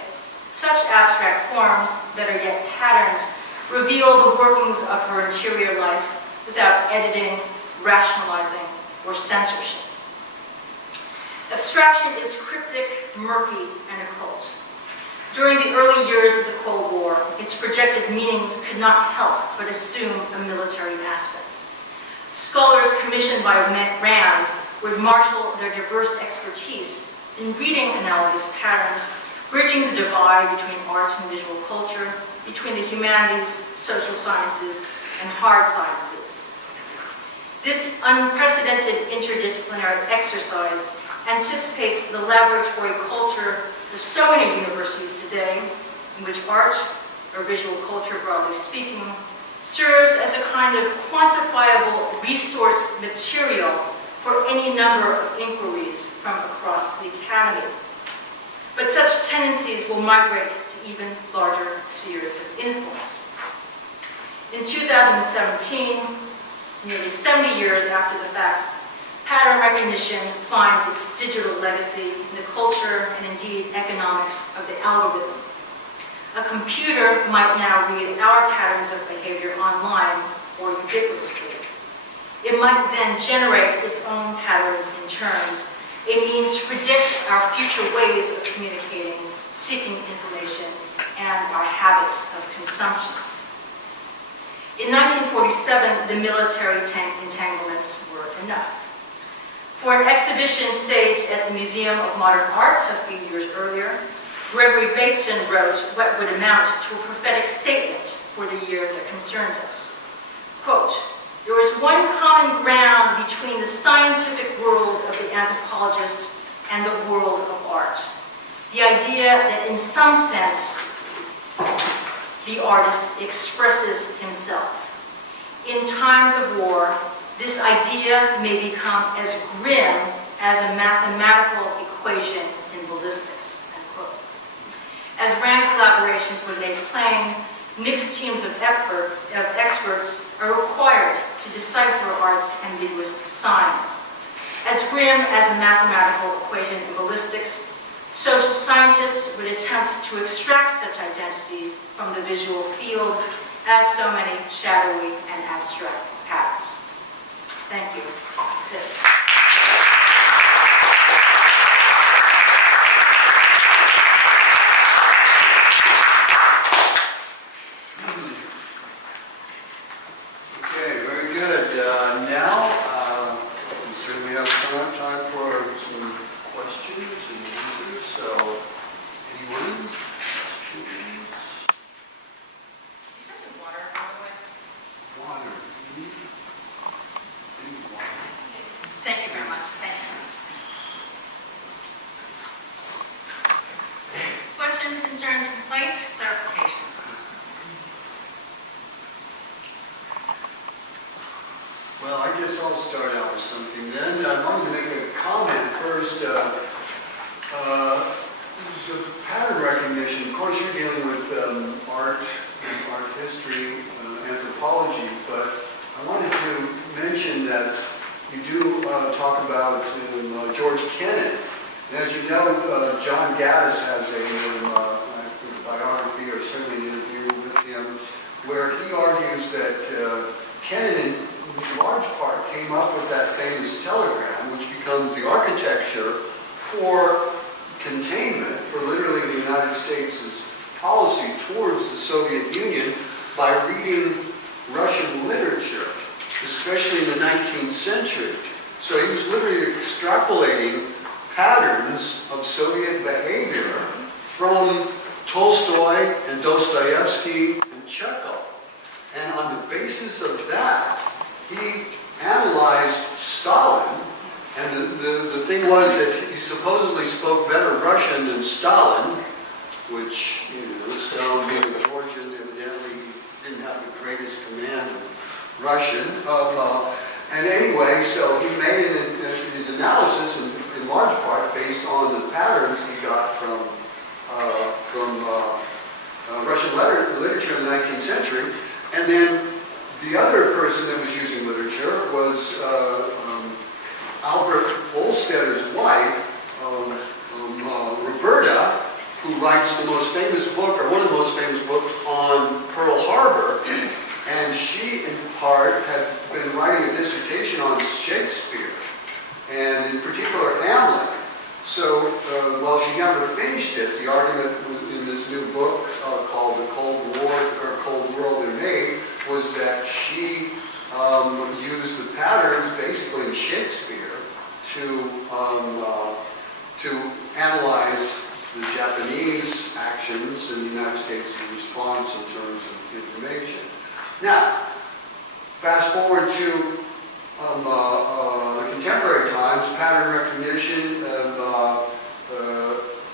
such abstract forms, better yet patterns, reveal the workings of her interior life without editing, rationalizing, or censorship. Abstraction is cryptic, murky, and occult. During the early years of the Cold War, its projected meanings could not help but assume a military aspect. Scholars commissioned by Rand would marshal their diverse expertise in reading analogous patterns, bridging the divide between art and visual culture, between the humanities, social sciences, and hard sciences. This unprecedented interdisciplinary exercise anticipates the laboratory culture of so many universities today, in which art, or visual culture broadly speaking, serves as a kind of quantifiable resource material for any number of inquiries from across the academy. But such tendencies will migrate to even larger spheres of influence. In 2017, nearly 70 years after the fact, pattern recognition finds its digital legacy in the culture and indeed economics of the algorithm. A computer might now read our patterns of behavior online or ubiquitously. It might then generate its own patterns in terms, a means to predict our future ways of communicating, seeking information, and our habits of consumption. In 1947, the military entanglements were enough. For an exhibition staged at the Museum of Modern Art a few years earlier, Gregory Bateson wrote what would amount to a prophetic statement for the year that concerns us. Quote, "There is one common ground between the scientific world of the anthropologist and the world of art. The idea that in some sense, the artist expresses himself. In times of war, this idea may become as grim as a mathematical equation in ballistics." End quote. As Rand collaborations were made plain, mixed teams of experts are required to decipher art's ambiguous signs. As grim as a mathematical equation in ballistics, social scientists would attempt to extract such identities from the visual field as so many shadowy and abstract patterns. Thank you. That's it. I guess I'll start out with something then. I wanted to make a comment first. So pattern recognition, of course you're dealing with art history, anthropology, but I wanted to mention that you do talk about George Kennan. And as you know, John Gaddis has a biography or certainly an interview with him where he argues that Kennan in large part came up with that famous telegram which becomes the architecture for containment for literally the United States' policy towards the Soviet Union by reading Russian literature, especially in the 19th century. So he was literally extrapolating patterns of Soviet behavior from Tolstoy and Dostoevsky and Chekhov. And on the basis of that, he analyzed Stalin. And the thing was that he supposedly spoke better Russian than Stalin, which, Stalin being a Georgian, evidently didn't have the greatest command of Russian. And anyway, so he made his analysis in large part based on the patterns he got from Russian literature in the 19th century. And then the other person that was using literature was Albert Olstedter's wife, Roberta, who writes the most famous book, or one of the most famous books on Pearl Harbor. And she, in part, had been writing a dissertation on Shakespeare, and in particular Hamlet. So while she never finished it, the argument in this new book called The Cold War, or Cold World in May, was that she used the patterns basically in Shakespeare to analyze the Japanese actions in the United States in response in terms of information. Now, fast forward to the contemporary times, pattern recognition.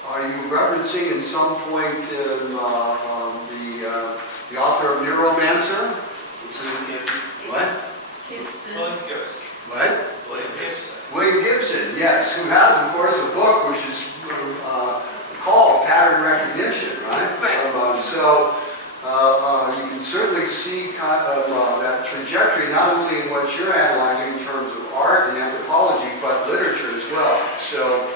Are you referencing in some point the author of Neuromancer? What? Gibson. What? William Gibson. William Gibson, yes, who has, of course, a book which is called Pattern Recognition, right? Right. So you can certainly see kind of that trajectory, not only in what you're analyzing in terms of art and anthropology, but literature as well. So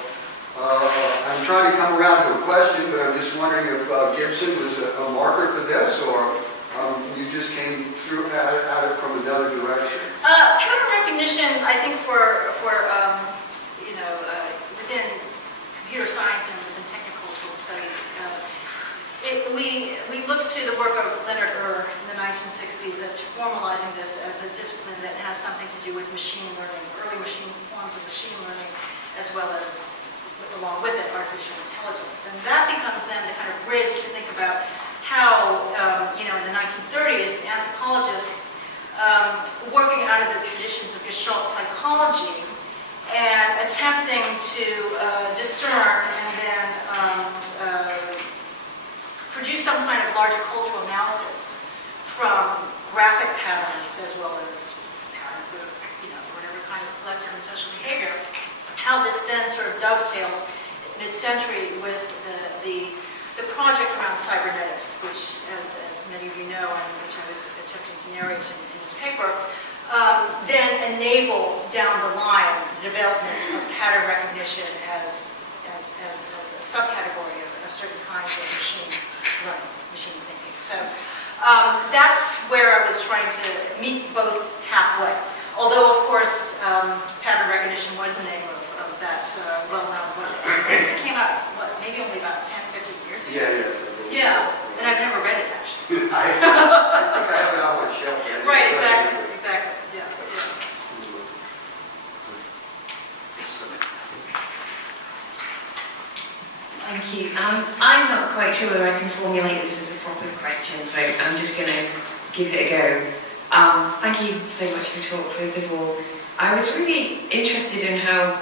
I'm trying to come around to a question, but I'm just wondering if Gibson was a marker for this, or you just came through at it from another direction. Pattern recognition, I think, for within computer science and within technical studies, we look to the work of Leonard in the 1960s as formalizing this as a discipline that has something to do with machine learning, early forms of machine learning, as well as, along with it, artificial intelligence. And that becomes then the kind of bridge to think about how, in the 1930s, anthropologists working out of the traditions of Gestalt psychology and attempting to discern and then produce some kind of larger cultural analysis from graphic patterns as well as patterns of, whatever kind of collective and social behavior, how this then sort of dovetails mid-century with the project around cybernetics, which, as many of you know, and which I was attempting to narrate in this paper, then enable down the line developments of pattern recognition as a subcategory of certain kinds of machine learning, machine thinking. So that's where I was trying to meet both halfway. Although, of course, pattern recognition was the name of that well-known book. It came out, maybe only about 10, 15 years ago. Yeah, and I've never read it, actually. I think I have it on my shelf. Right, exactly, yeah. Thank you. I'm not quite sure whether I can formulate this as a proper question, so I'm just going to give it a go. Thank you so much for your talk, first of all. I was really interested in how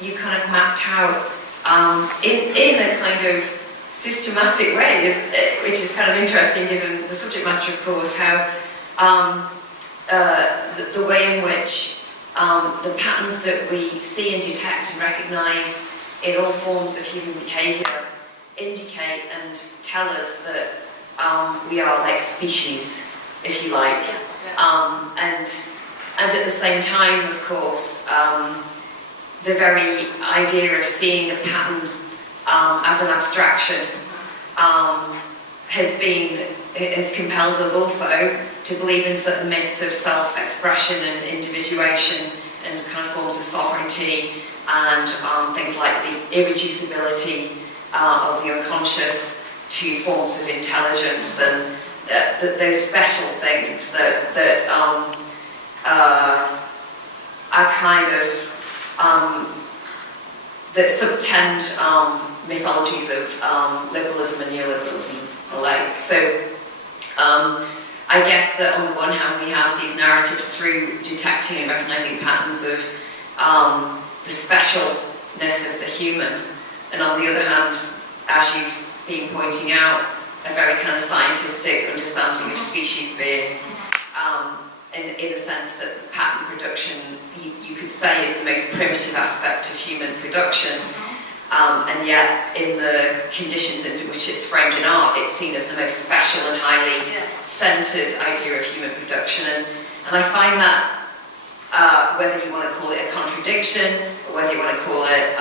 you kind of mapped out, in a kind of systematic way, which is kind of interesting given the subject matter, of course, how the way in which the patterns that we see and detect and recognize in all forms of human behavior indicate and tell us that we are like species, if you like. And at the same time, of course, the very idea of seeing a pattern as an abstraction has compelled us also to believe in certain myths of self-expression and individuation and kind of forms of sovereignty and things like the irreducibility of the unconscious to forms of intelligence and those special things that are kind of that subtend mythologies of liberalism and neoliberalism alike. So I guess that on the one hand we have these narratives through detecting and recognizing patterns of the specialness of the human, and on the other hand, as you've been pointing out, a very kind of scientific understanding of species being, in the sense that the pattern production, you could say, is the most primitive aspect of human production, and yet in the conditions into which it's framed in art, it's seen as the most special and highly centered idea of human production. And I find that, whether you want to call it a contradiction, or whether you want to call it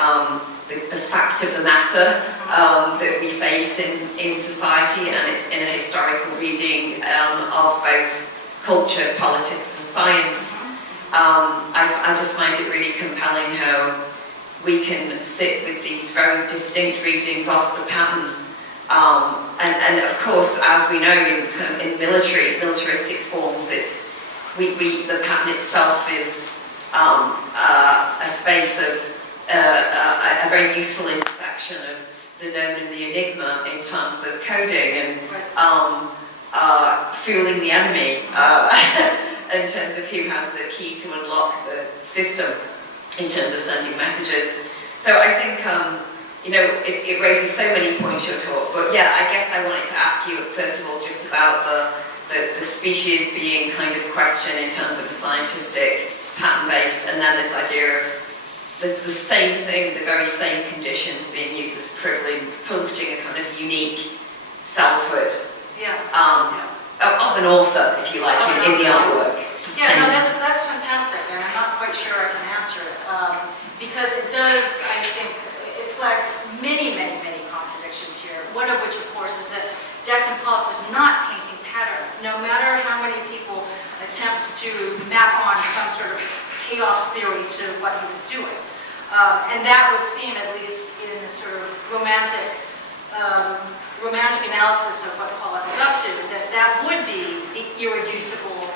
the fact of the matter that we face in society, and it's in a historical reading of both culture, politics and science, I just find it really compelling how we can sit with these very distinct readings of the pattern. And of course, as we know, in militaristic forms, the pattern itself is a space of a very useful intersection of the known and the enigma in terms of coding and fooling the enemy in terms of who has the key to unlock the system in terms of sending messages. So I think it raises so many points, your talk. But yeah, I guess I wanted to ask you first of all just about the species being kind of a question in terms of a scientific pattern-based, and then this idea of the same thing, the very same conditions being used as privileging a kind of unique selfhood of an author, if you like, in the artwork. Yeah, no, that's fantastic, and I'm not quite sure I can answer it, because it does, I think, it flags many, many, many contradictions here, one of which, of course, is that Jackson Pollock was not painting patterns, no matter how many people attempt to map on some sort of chaos theory to what he was doing. And that would seem, at least in a sort of romantic analysis of what Pollock was up to, that would be the irreducibly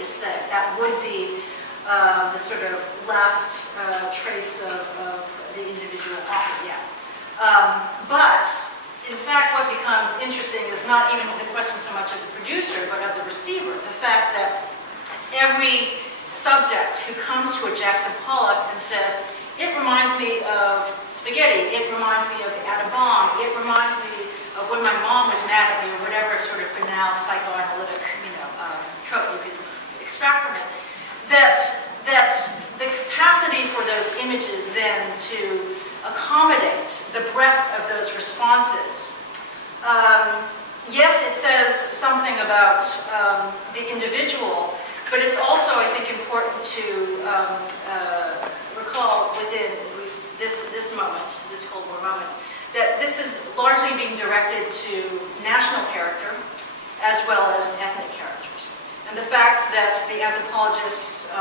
aesthetic. That would be the sort of last trace of the individual author, but in fact, what becomes interesting is not even the question so much of the producer, but of the receiver. The fact that every subject who comes to a Jackson Pollock and says, it reminds me of spaghetti, it reminds me of the atom bomb, it reminds me of when my mom was mad at me, or whatever sort of banal psychoanalytic trope you could extract from it, that the capacity for those images then to accommodate the breadth of those responses. Yes, it says something about the individual, but it's also, I think, important to recall within this moment, this Cold War moment, that this is largely being directed to national character as well as ethnic characters. And the fact that the anthropologists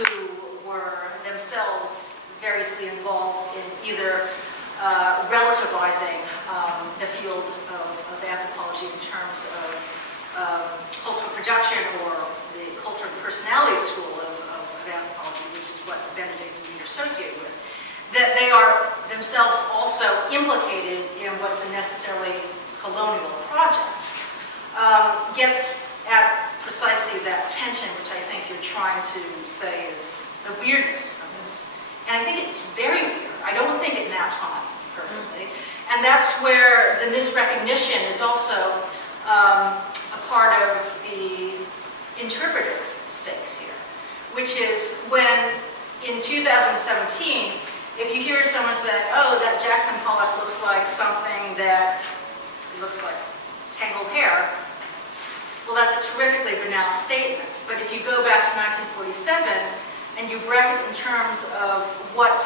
who were themselves variously involved in either relativizing the field of anthropology in terms of cultural production or the cultural personality school of anthropology, which is what Benedict and we are associated with, that they are themselves also implicated in what's a necessarily colonial project, gets at precisely that tension, which I think you're trying to say is the weirdness of this. And I think it's very weird. I don't think it maps on perfectly. And that's where the misrecognition is also a part of the interpretive stakes here, which is when in 2017, if you hear someone say, oh, that Jackson Pollock looks like something that looks like tangled hair, well, that's a terrifically banal statement. But if you go back to 1947 and you bracket in terms of what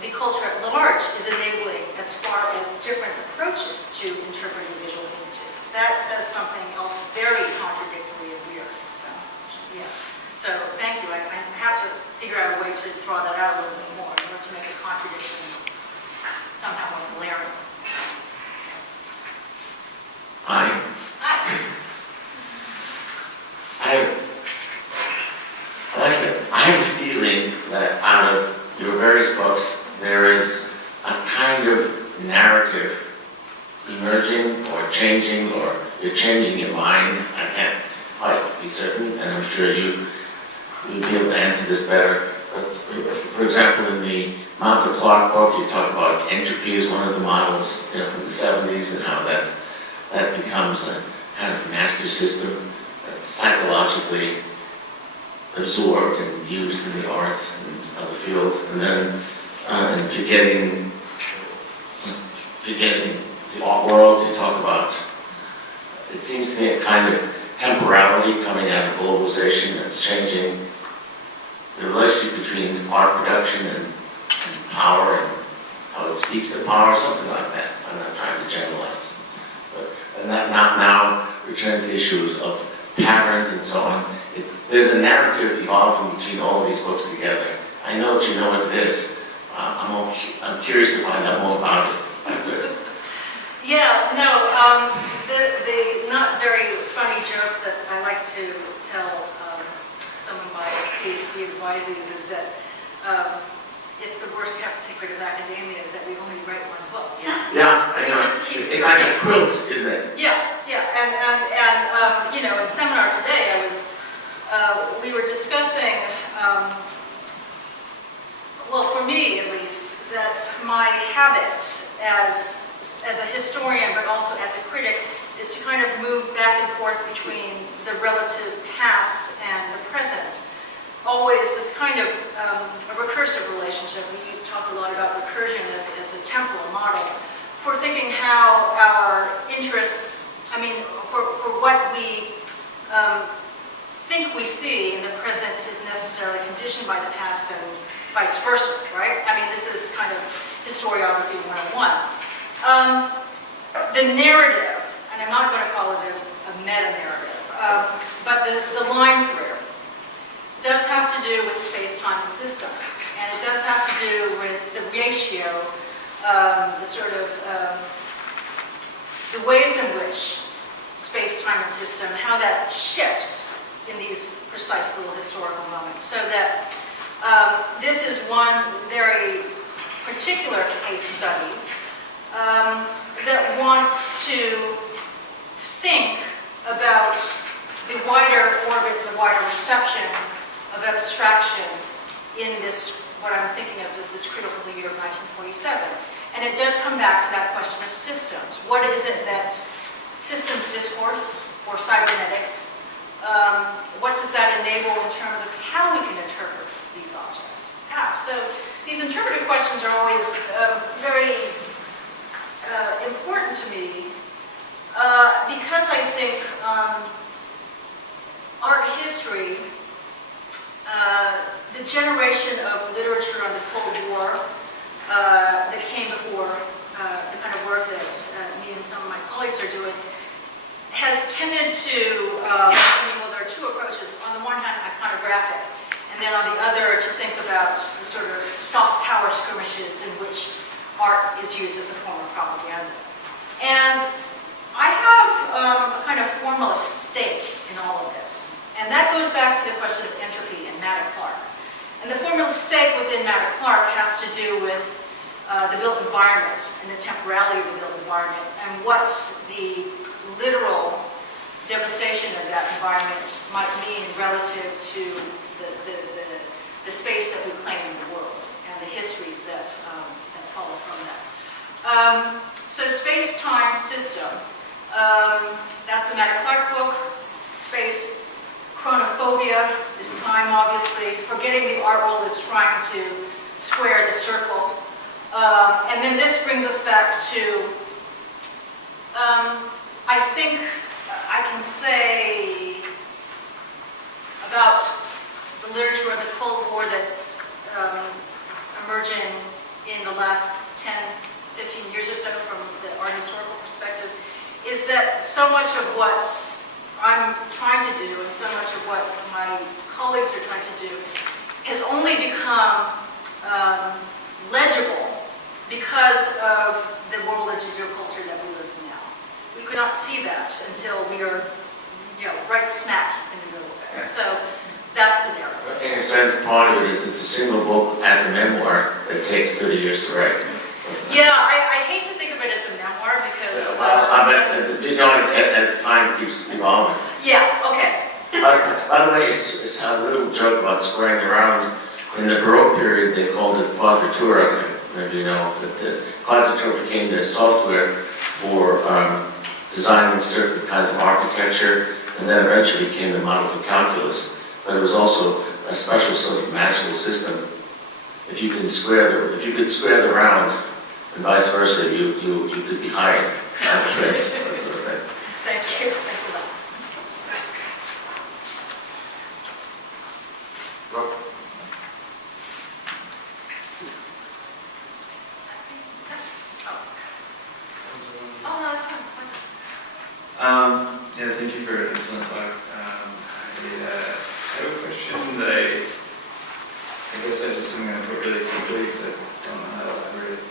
the culture at large is enabling as far as different approaches to interpreting visual images, that says something else very contradictory and weird. Yeah. So thank you. I have to figure out a way to draw that out a little bit more in order to make a contradiction somehow more glaring. Hi. Hi. I have a feeling that out of your various books, there is a kind of narrative emerging or changing, or you're changing your mind. I can't quite be certain, and I'm sure you will be able to answer this better. But for example, in the Martha Clark book, you talk about entropy as one of the models, from the 70s, and how that becomes a kind of master system that's psychologically absorbed and used in the arts and other fields, and then and forgetting the art world. You talk about, it seems to me, a kind of temporality coming out of globalization that's changing the relationship between art production and power, and how it speaks to power, something like that. I'm not trying to generalize. And that now return to issues of patterns and so on. There's a narrative evolving between all of these books together. I know that you know what it is. I'm curious to find out more about it. If I could. Yeah, no, the not very funny joke that I like to tell some of my PhD advisees is that it's the worst kept secret of academia is that we only write one book. Yeah, I know. It's like a quilt, isn't it? Yeah, and in seminar today, we were discussing, well, for me at least, that my habit as a historian, but also as a critic, is to kind of move back and forth between the relative past and the present. Always this kind of a recursive relationship. We talked a lot about recursion as a temporal model for thinking how our interests, for what we think we see in the present is necessarily conditioned by the past and vice versa, right? This is kind of historiography 101. The narrative, and I'm not going to call it a meta-narrative, but the line through does have to do with space-time and system, and it does have to do with the ratio, the ways in which space-time and system, how that shifts in these precise little historical moments. So that this is one very particular case study that wants to think about the wider orbit, the wider reception of abstraction in this, what I'm thinking of as this critical year of 1947. And it does come back to that question of systems. What is it that systems discourse or cybernetics, what does that enable in terms of how we can interpret these objects? How? So these interpretive questions are always very important to me because I think art history, the generation of literature on the Cold War that came before the kind of work that me and some of my colleagues are doing, has tended to, well, there are two approaches. On the one hand, iconographic, and then on the other, to think about the sort of soft power skirmishes in which art is used as a form of propaganda. And I have a kind of formalist stake in all of this. And that goes back to the question of entropy and Madman Clark. And the formalist stake within Madman Clark has to do with the built environment and the temporality of the built environment and what the literal devastation of that environment might mean relative to the space that we claim in the world and the histories that follow from that. So space-time system, that's the Madman Clark book. Space phobia, this time obviously, forgetting the art world is trying to square the circle. And then this brings us back to, I think I can say about the literature of the Cold War that's emerging in the last 10, 15 years or so from the art historical perspective, is that so much of what I'm trying to do and so much of what my colleagues are trying to do has only become legible because of the world of digital culture that we live in now. We could not see that until we are, right smack in the middle of it. So that's the narrative. In a sense, part of it is it's a single book as a memoir that takes 30 years to write. Yeah, I hate to think of it as a memoir because... As time keeps evolving. Yeah, okay. By the way, it's a little joke about squaring around. In the Baroque period, they called it quadratura. Maybe you know, but the quadratura became the software for designing certain kinds of architecture, and then eventually became the model for calculus. But it was also a special sort of magical system. If you could square the round, and vice versa, you could be hired. That sort of thing. Thank you. Thanks a lot. Rob? Oh, no, that's fine. Yeah, thank you for an excellent talk. I have a question that I guess I just am going to put really simply because I don't know how to elaborate.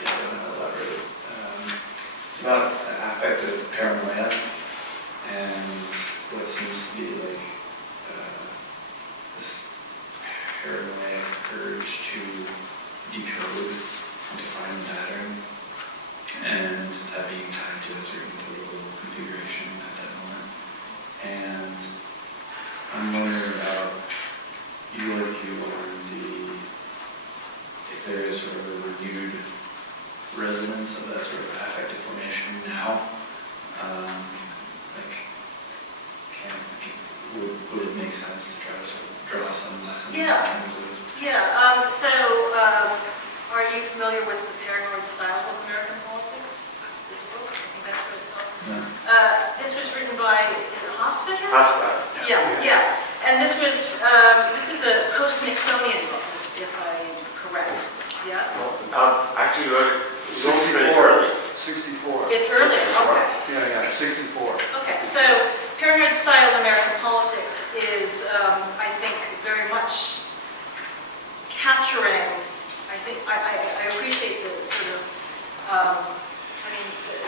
I don't know how to elaborate. It's about an affective paranoia and what seems to be like this paranoid urge to decode and to find a pattern, and that being tied to a certain political configuration at that moment. And I'm wondering about your view on if there is sort of a renewed resonance of that sort of affective formation now. Would it make sense to try to sort of draw some lessons in terms of... Yeah, are you familiar with the paranoid style of American politics? This book, I think that's what it's called. No. This was written by, is it Hofstadter? Hofstadter. Yeah. And this is a post-Nixonian book, if I'm correct. Yes? Actually, it's only 64. It's earlier, okay. Yeah, 64. Okay, so paranoid style American politics is, I think, very much capturing, I appreciate the sort of,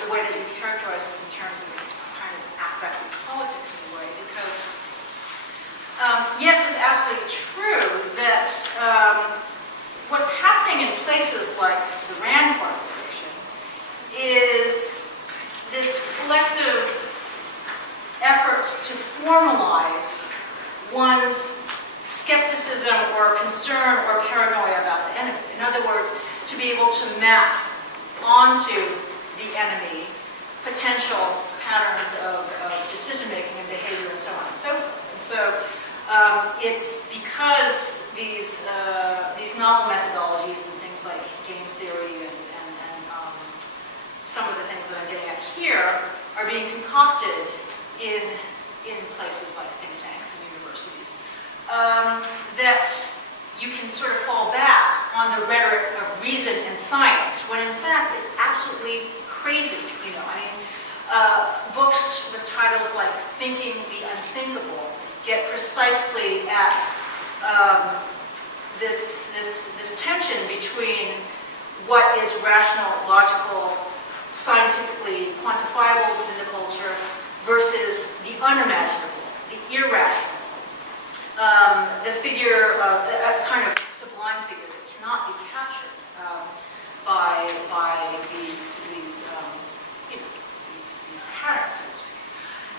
the way that you characterize this in terms of kind of affective politics in a way, because, yes, it's absolutely true that what's happening in places like the Rand Corporation is this collective effort to formalize one's skepticism or concern or paranoia about the enemy. In other words, to be able to map onto the enemy potential patterns of decision-making and behavior and so on and so forth. And so it's because these novel methodologies and things like game theory and some of the things that I'm getting at here are being concocted in places like think tanks and universities, that you can sort of fall back on the rhetoric of reason and science, when in fact it's absolutely crazy. Books with titles like Thinking the Unthinkable get precisely at this tension between what is rational, logical, scientifically quantifiable within the culture versus the unimaginable, the irrational, the figure, a kind of sublime figure that cannot be captured by these patterns, so to speak.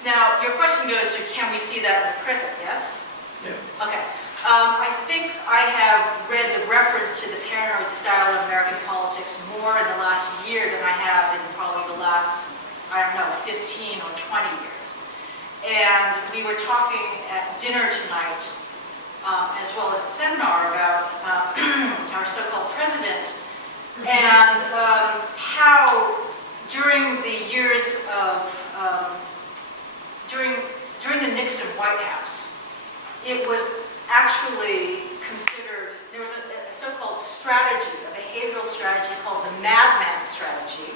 Now, your question goes to, can we see that in the present? Yes? Yeah. Okay. I think I have read the reference to the paranoid style of American politics more in the last year than I have in probably the last, 15 15 or 20 years. And we were talking at dinner tonight, as well as at seminar, about our so-called president, and how during the years of, during the Nixon White House, it was actually considered, there was a so-called strategy, a behavioral strategy called the Madman Strategy,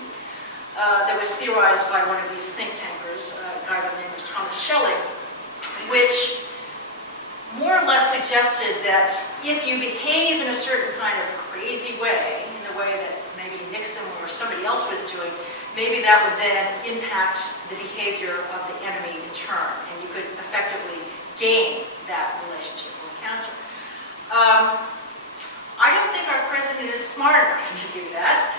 that was theorized by one of these think tankers, a guy by the name of Thomas Schelling, which more or less suggested that if you behave in a certain kind of crazy way, in the way that maybe Nixon or somebody else was doing, maybe that would then impact the behavior of the enemy in turn, and you could effectively gain that relationship or encounter. I don't think our president is smart enough to do that,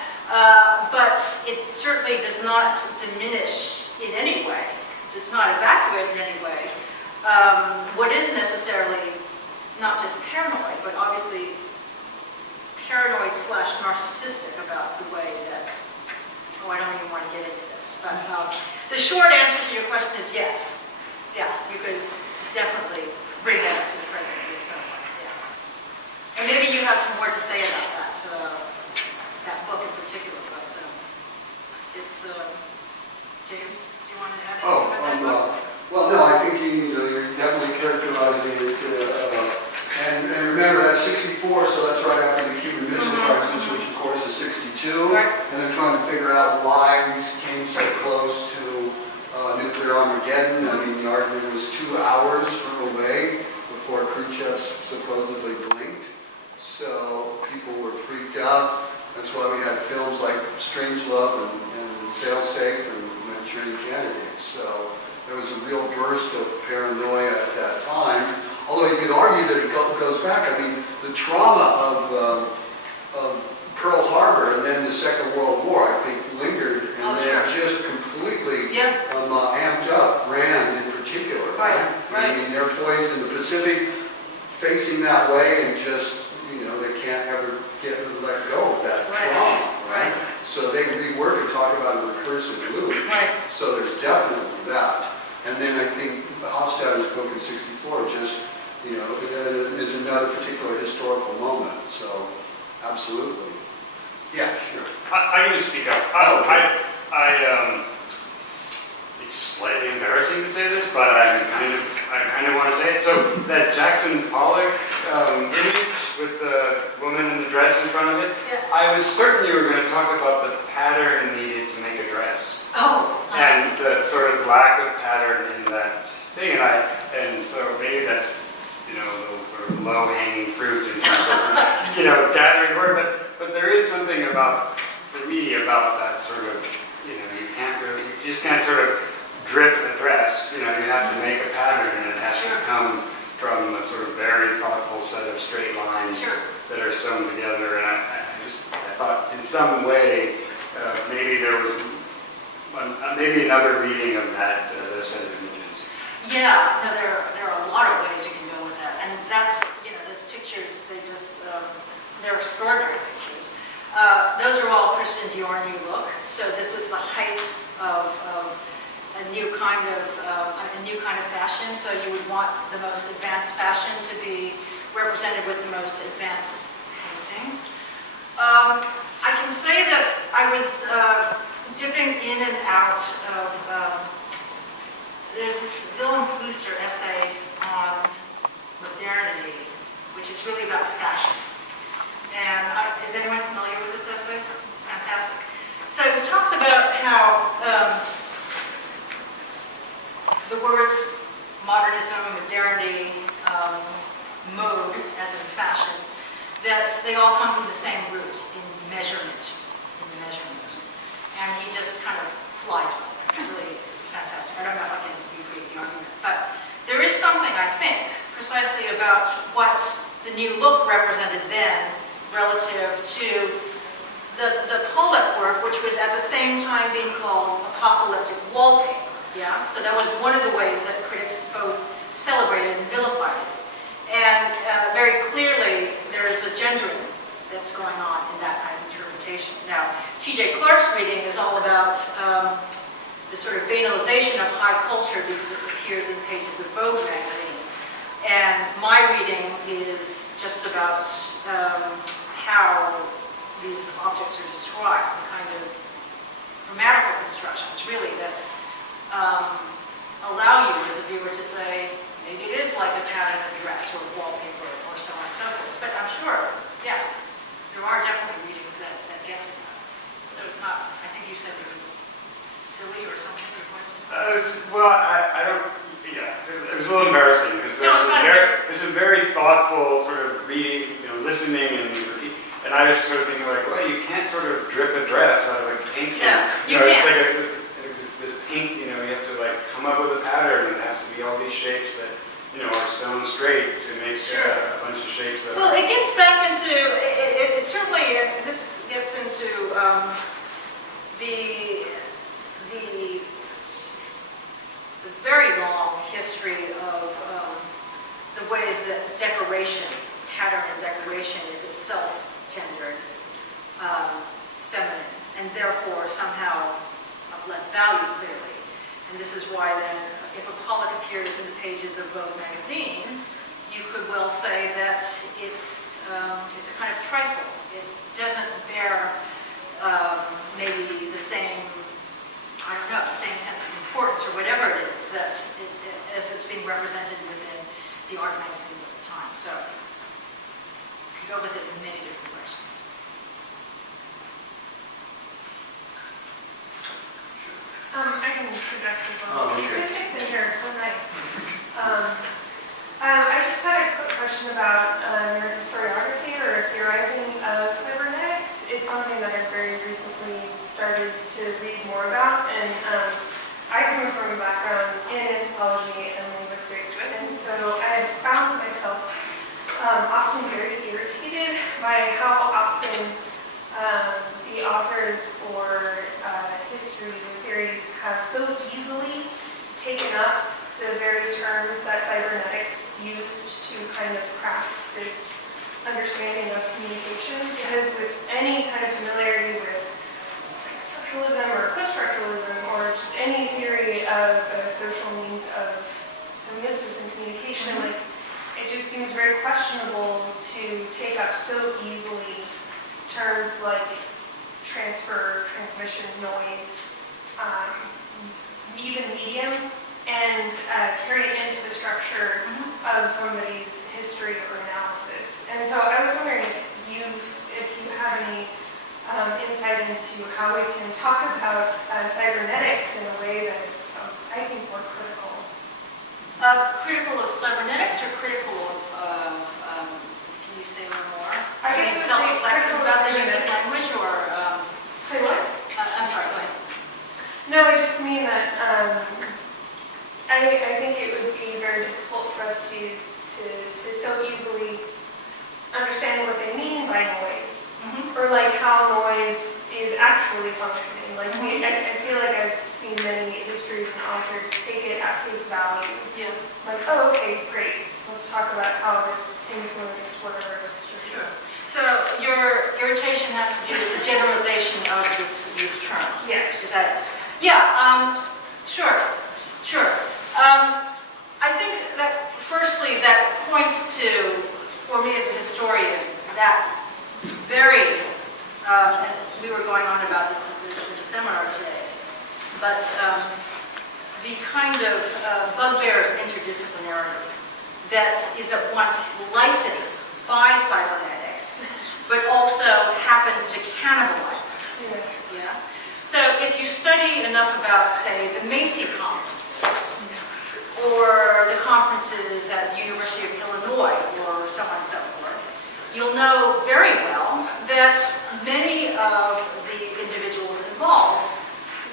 but it certainly does not diminish in any way. It's not evacuate in any way. What is necessarily not just paranoid, but obviously paranoid / narcissistic about the way that, I don't even want to get into this, but the short answer to your question is yes. Yeah, you could definitely bring that up to the president in some way, yeah. And maybe you have some more to say about that, that book in particular, but it's, James, do you want to add anything about that book? Well, no, I think you're definitely characterizing it, and remember that's 64, so that's right after the Cuban Missile Crisis, which of course is 62, Right. and they're trying to figure out why we came so close to nuclear Armageddon. I mean, the argument was 2 hours away before Khrushchev supposedly blinked, so people were freaked out. That's why we had films like Strangelove and Failsafe and Manchurian Candidate. So there was a real burst of paranoia at that time. Although you could argue that it goes back. I mean, the trauma of Pearl Harbor and then the Second World War, I think, lingered, and they just completely amped up Rand in particular. Right. I mean, they're poised in the Pacific, facing that way, and just, they can't ever let go of that trauma. Right. So they rework and talk about a recursive loop. Right. So there's definitely that. And then I think Hofstadter's book in 64 just, is another particular historical moment. So, absolutely. Yeah, sure. I can just speak up. It's slightly embarrassing to say this, but I kind of want to say it. So that Jackson Pollock image with the woman in the dress in front of it, I was certain you were going to talk about the pattern needed to make a dress. And the sort of lack of pattern in that thing, and so maybe that's a little sort of low-hanging fruit in terms of gathering word, but there is something about, for me, about that sort of you just can't sort of drip a dress. You have to make a pattern, and it has to come from a sort of very thoughtful set of straight lines that are sewn together. And I thought in some way maybe there was maybe another reading of that set of images. Yeah, no, there are a lot of ways you can go with that, and that's those pictures. They're extraordinary pictures. Those are all Christian Dior new look. So this is the height of a new kind of fashion. So you would want the most advanced fashion to be represented with the most advanced painting. I can say that I was dipping in and out of. There's this Willem Klooster essay on modernity, which is really about fashion. And is anyone familiar with this essay? It's fantastic. So he talks about how the words modernism, modernity, mode, as in fashion, that they all come from the same root in measurement. And he just kind of flies by it. It's really fantastic. I don't know if I can recreate the argument. But there is something, I think, precisely about what the new look represented then relative to the Pollock work, which was at the same time being called apocalyptic wallpaper. Yeah? So that was one of the ways that critics both celebrated and vilified it. And very clearly, there is a gendering that's going on in that kind of interpretation. Now, T.J. Clark's reading is all about the sort of banalization of high culture because it appears in pages of Vogue magazine. And my reading is just about how these objects are described, the kind of grammatical constructions, really, that allow you as a viewer to say, maybe it is like a pattern of dress or wallpaper or so on and so forth. But I'm sure, yeah, there are definitely readings that get to that. So it's not, I think you said it was silly or something, your question? Well, I don't, yeah, it was a little embarrassing because No, it's not embarrassing. there's some very thoughtful sort of reading, listening and I was just sort of thinking like, well, you can't sort of drip a dress out of a paint can. Yeah, you It's can't. like this paint, you have to like come up with a pattern and it has to be all these shapes that, are sewn straight to make a bunch of shapes that Well, it gets back into, it certainly, this gets into the very long history of the ways that decoration, pattern and decoration is itself gendered, feminine, and therefore somehow of less value, clearly. And this is why then, if a Pollock appears in the pages of Vogue magazine, you could well say that it's a kind of trifle. It doesn't bear maybe the same, I don't know, the same sense of importance or whatever it is as it's being represented within the art magazines at the time. So you can go with it in many different directions. I can conduct as Oh, well. okay. Acoustics in here are so nice. I just had a quick question about your historiography or theorizing of cybernetics. It's something that I've very recently started to read more about, and I come from a background in anthropology and linguistics, and so I found myself often very irritated by how often the authors or histories or theories have so easily taken up the very terms that cybernetics used to kind of craft this understanding of communication. Because with any kind of familiarity with like structuralism or post-structuralism or just any theory of social means of semiosis and communication, like it just seems very questionable to take up so easily terms like transfer, transmission, noise, even medium, and carry it into the structure of somebody's history or analysis. And so I was wondering if you have any insight into how we can talk about cybernetics in a way that is, I think, more critical. Critical of cybernetics or critical of can you say a little more? I guess mean, I would say self-reflexive critical about the use of cybernetics. language or, Say what? I'm sorry, go ahead. No, I just mean that I think it would be very difficult for us to so easily understand what they mean by noise, or like how noise is actually functioning. Like I feel like I've seen many histories and authors take it at face value. Yeah. Like, oh, okay, great. Let's talk about how this influenced whatever this structure. So your irritation has to do with the generalization of these terms. Yes. Is that it? Yeah, sure. I think that firstly that points to, for me as a historian, that very, and we were going on about this at the seminar today, but the kind of bugbear of interdisciplinarity that is at once licensed by cybernetics, but also happens to cannibalize it. Yeah. So if you study enough about, say, the Macy conferences, or the conferences at the University of Illinois, or so on and so forth, you'll know very well that many of the individuals involved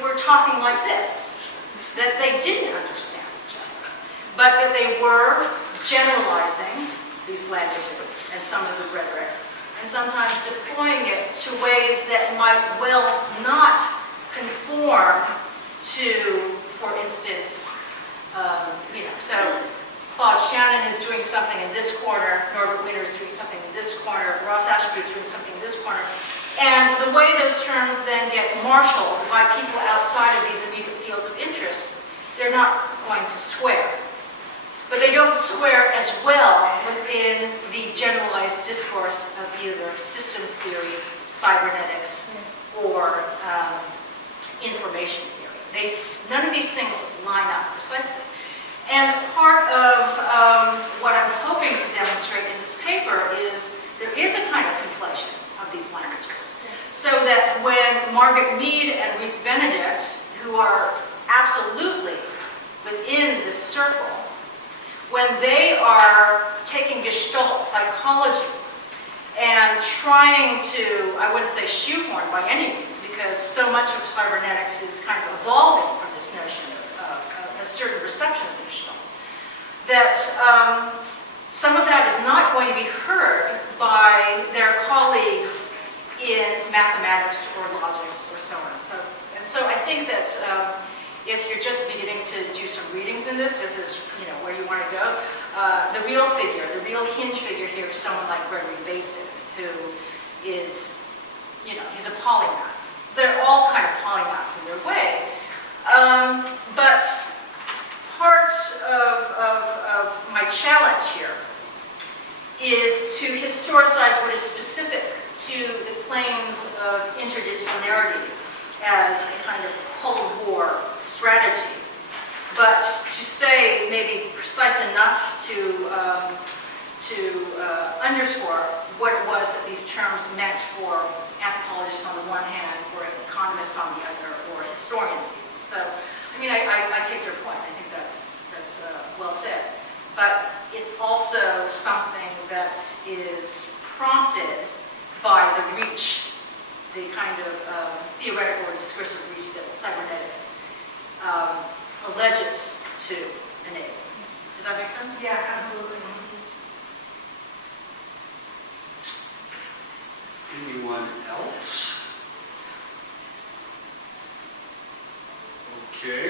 were talking like this, that they didn't understand each other, but that they were generalizing these languages and some of the rhetoric, and sometimes deploying it to ways that might well not conform to, for instance, so Claude Shannon is doing something in this corner, Norbert Wiener is doing something in this corner, Ross Ashby is doing something in this corner, and the way those terms then get marked marshaled by people outside of these immediate fields of interest, they're not going to swear. But they don't swear as well within the generalized discourse of either systems theory, cybernetics, or information theory. None of these things line up precisely. And part of what I'm hoping to demonstrate in this paper is there is a kind of conflation of these languages. So that when Margaret Mead and Ruth Benedict, who are absolutely within this circle, when they are taking Gestalt psychology and trying to, I wouldn't say shoehorn by any means, because so much of cybernetics is kind of evolving from this notion of a certain reception of the Gestalt, that some of that is not going to be heard by their colleagues in mathematics or logic or so on. So I think that if you're just beginning to do some readings in this is where you want to go, the real hinge figure here is someone like Gregory Bateson, who is, he's a polymath. They're all kind of polymaths in their way. But part of my challenge here is to historicize what is specific to the claims of interdisciplinarity as a kind of Cold War strategy, but to say maybe precise enough to underscore what it was that these terms meant for anthropologists on the one hand, or economists on the other, or historians even. So, I take your point. I think that's well said. But it's also something that is prompted by the reach, the kind of theoretical or discursive reach that cybernetics alleges to enable. Does that make sense? Yeah, absolutely. Anyone else? Okay.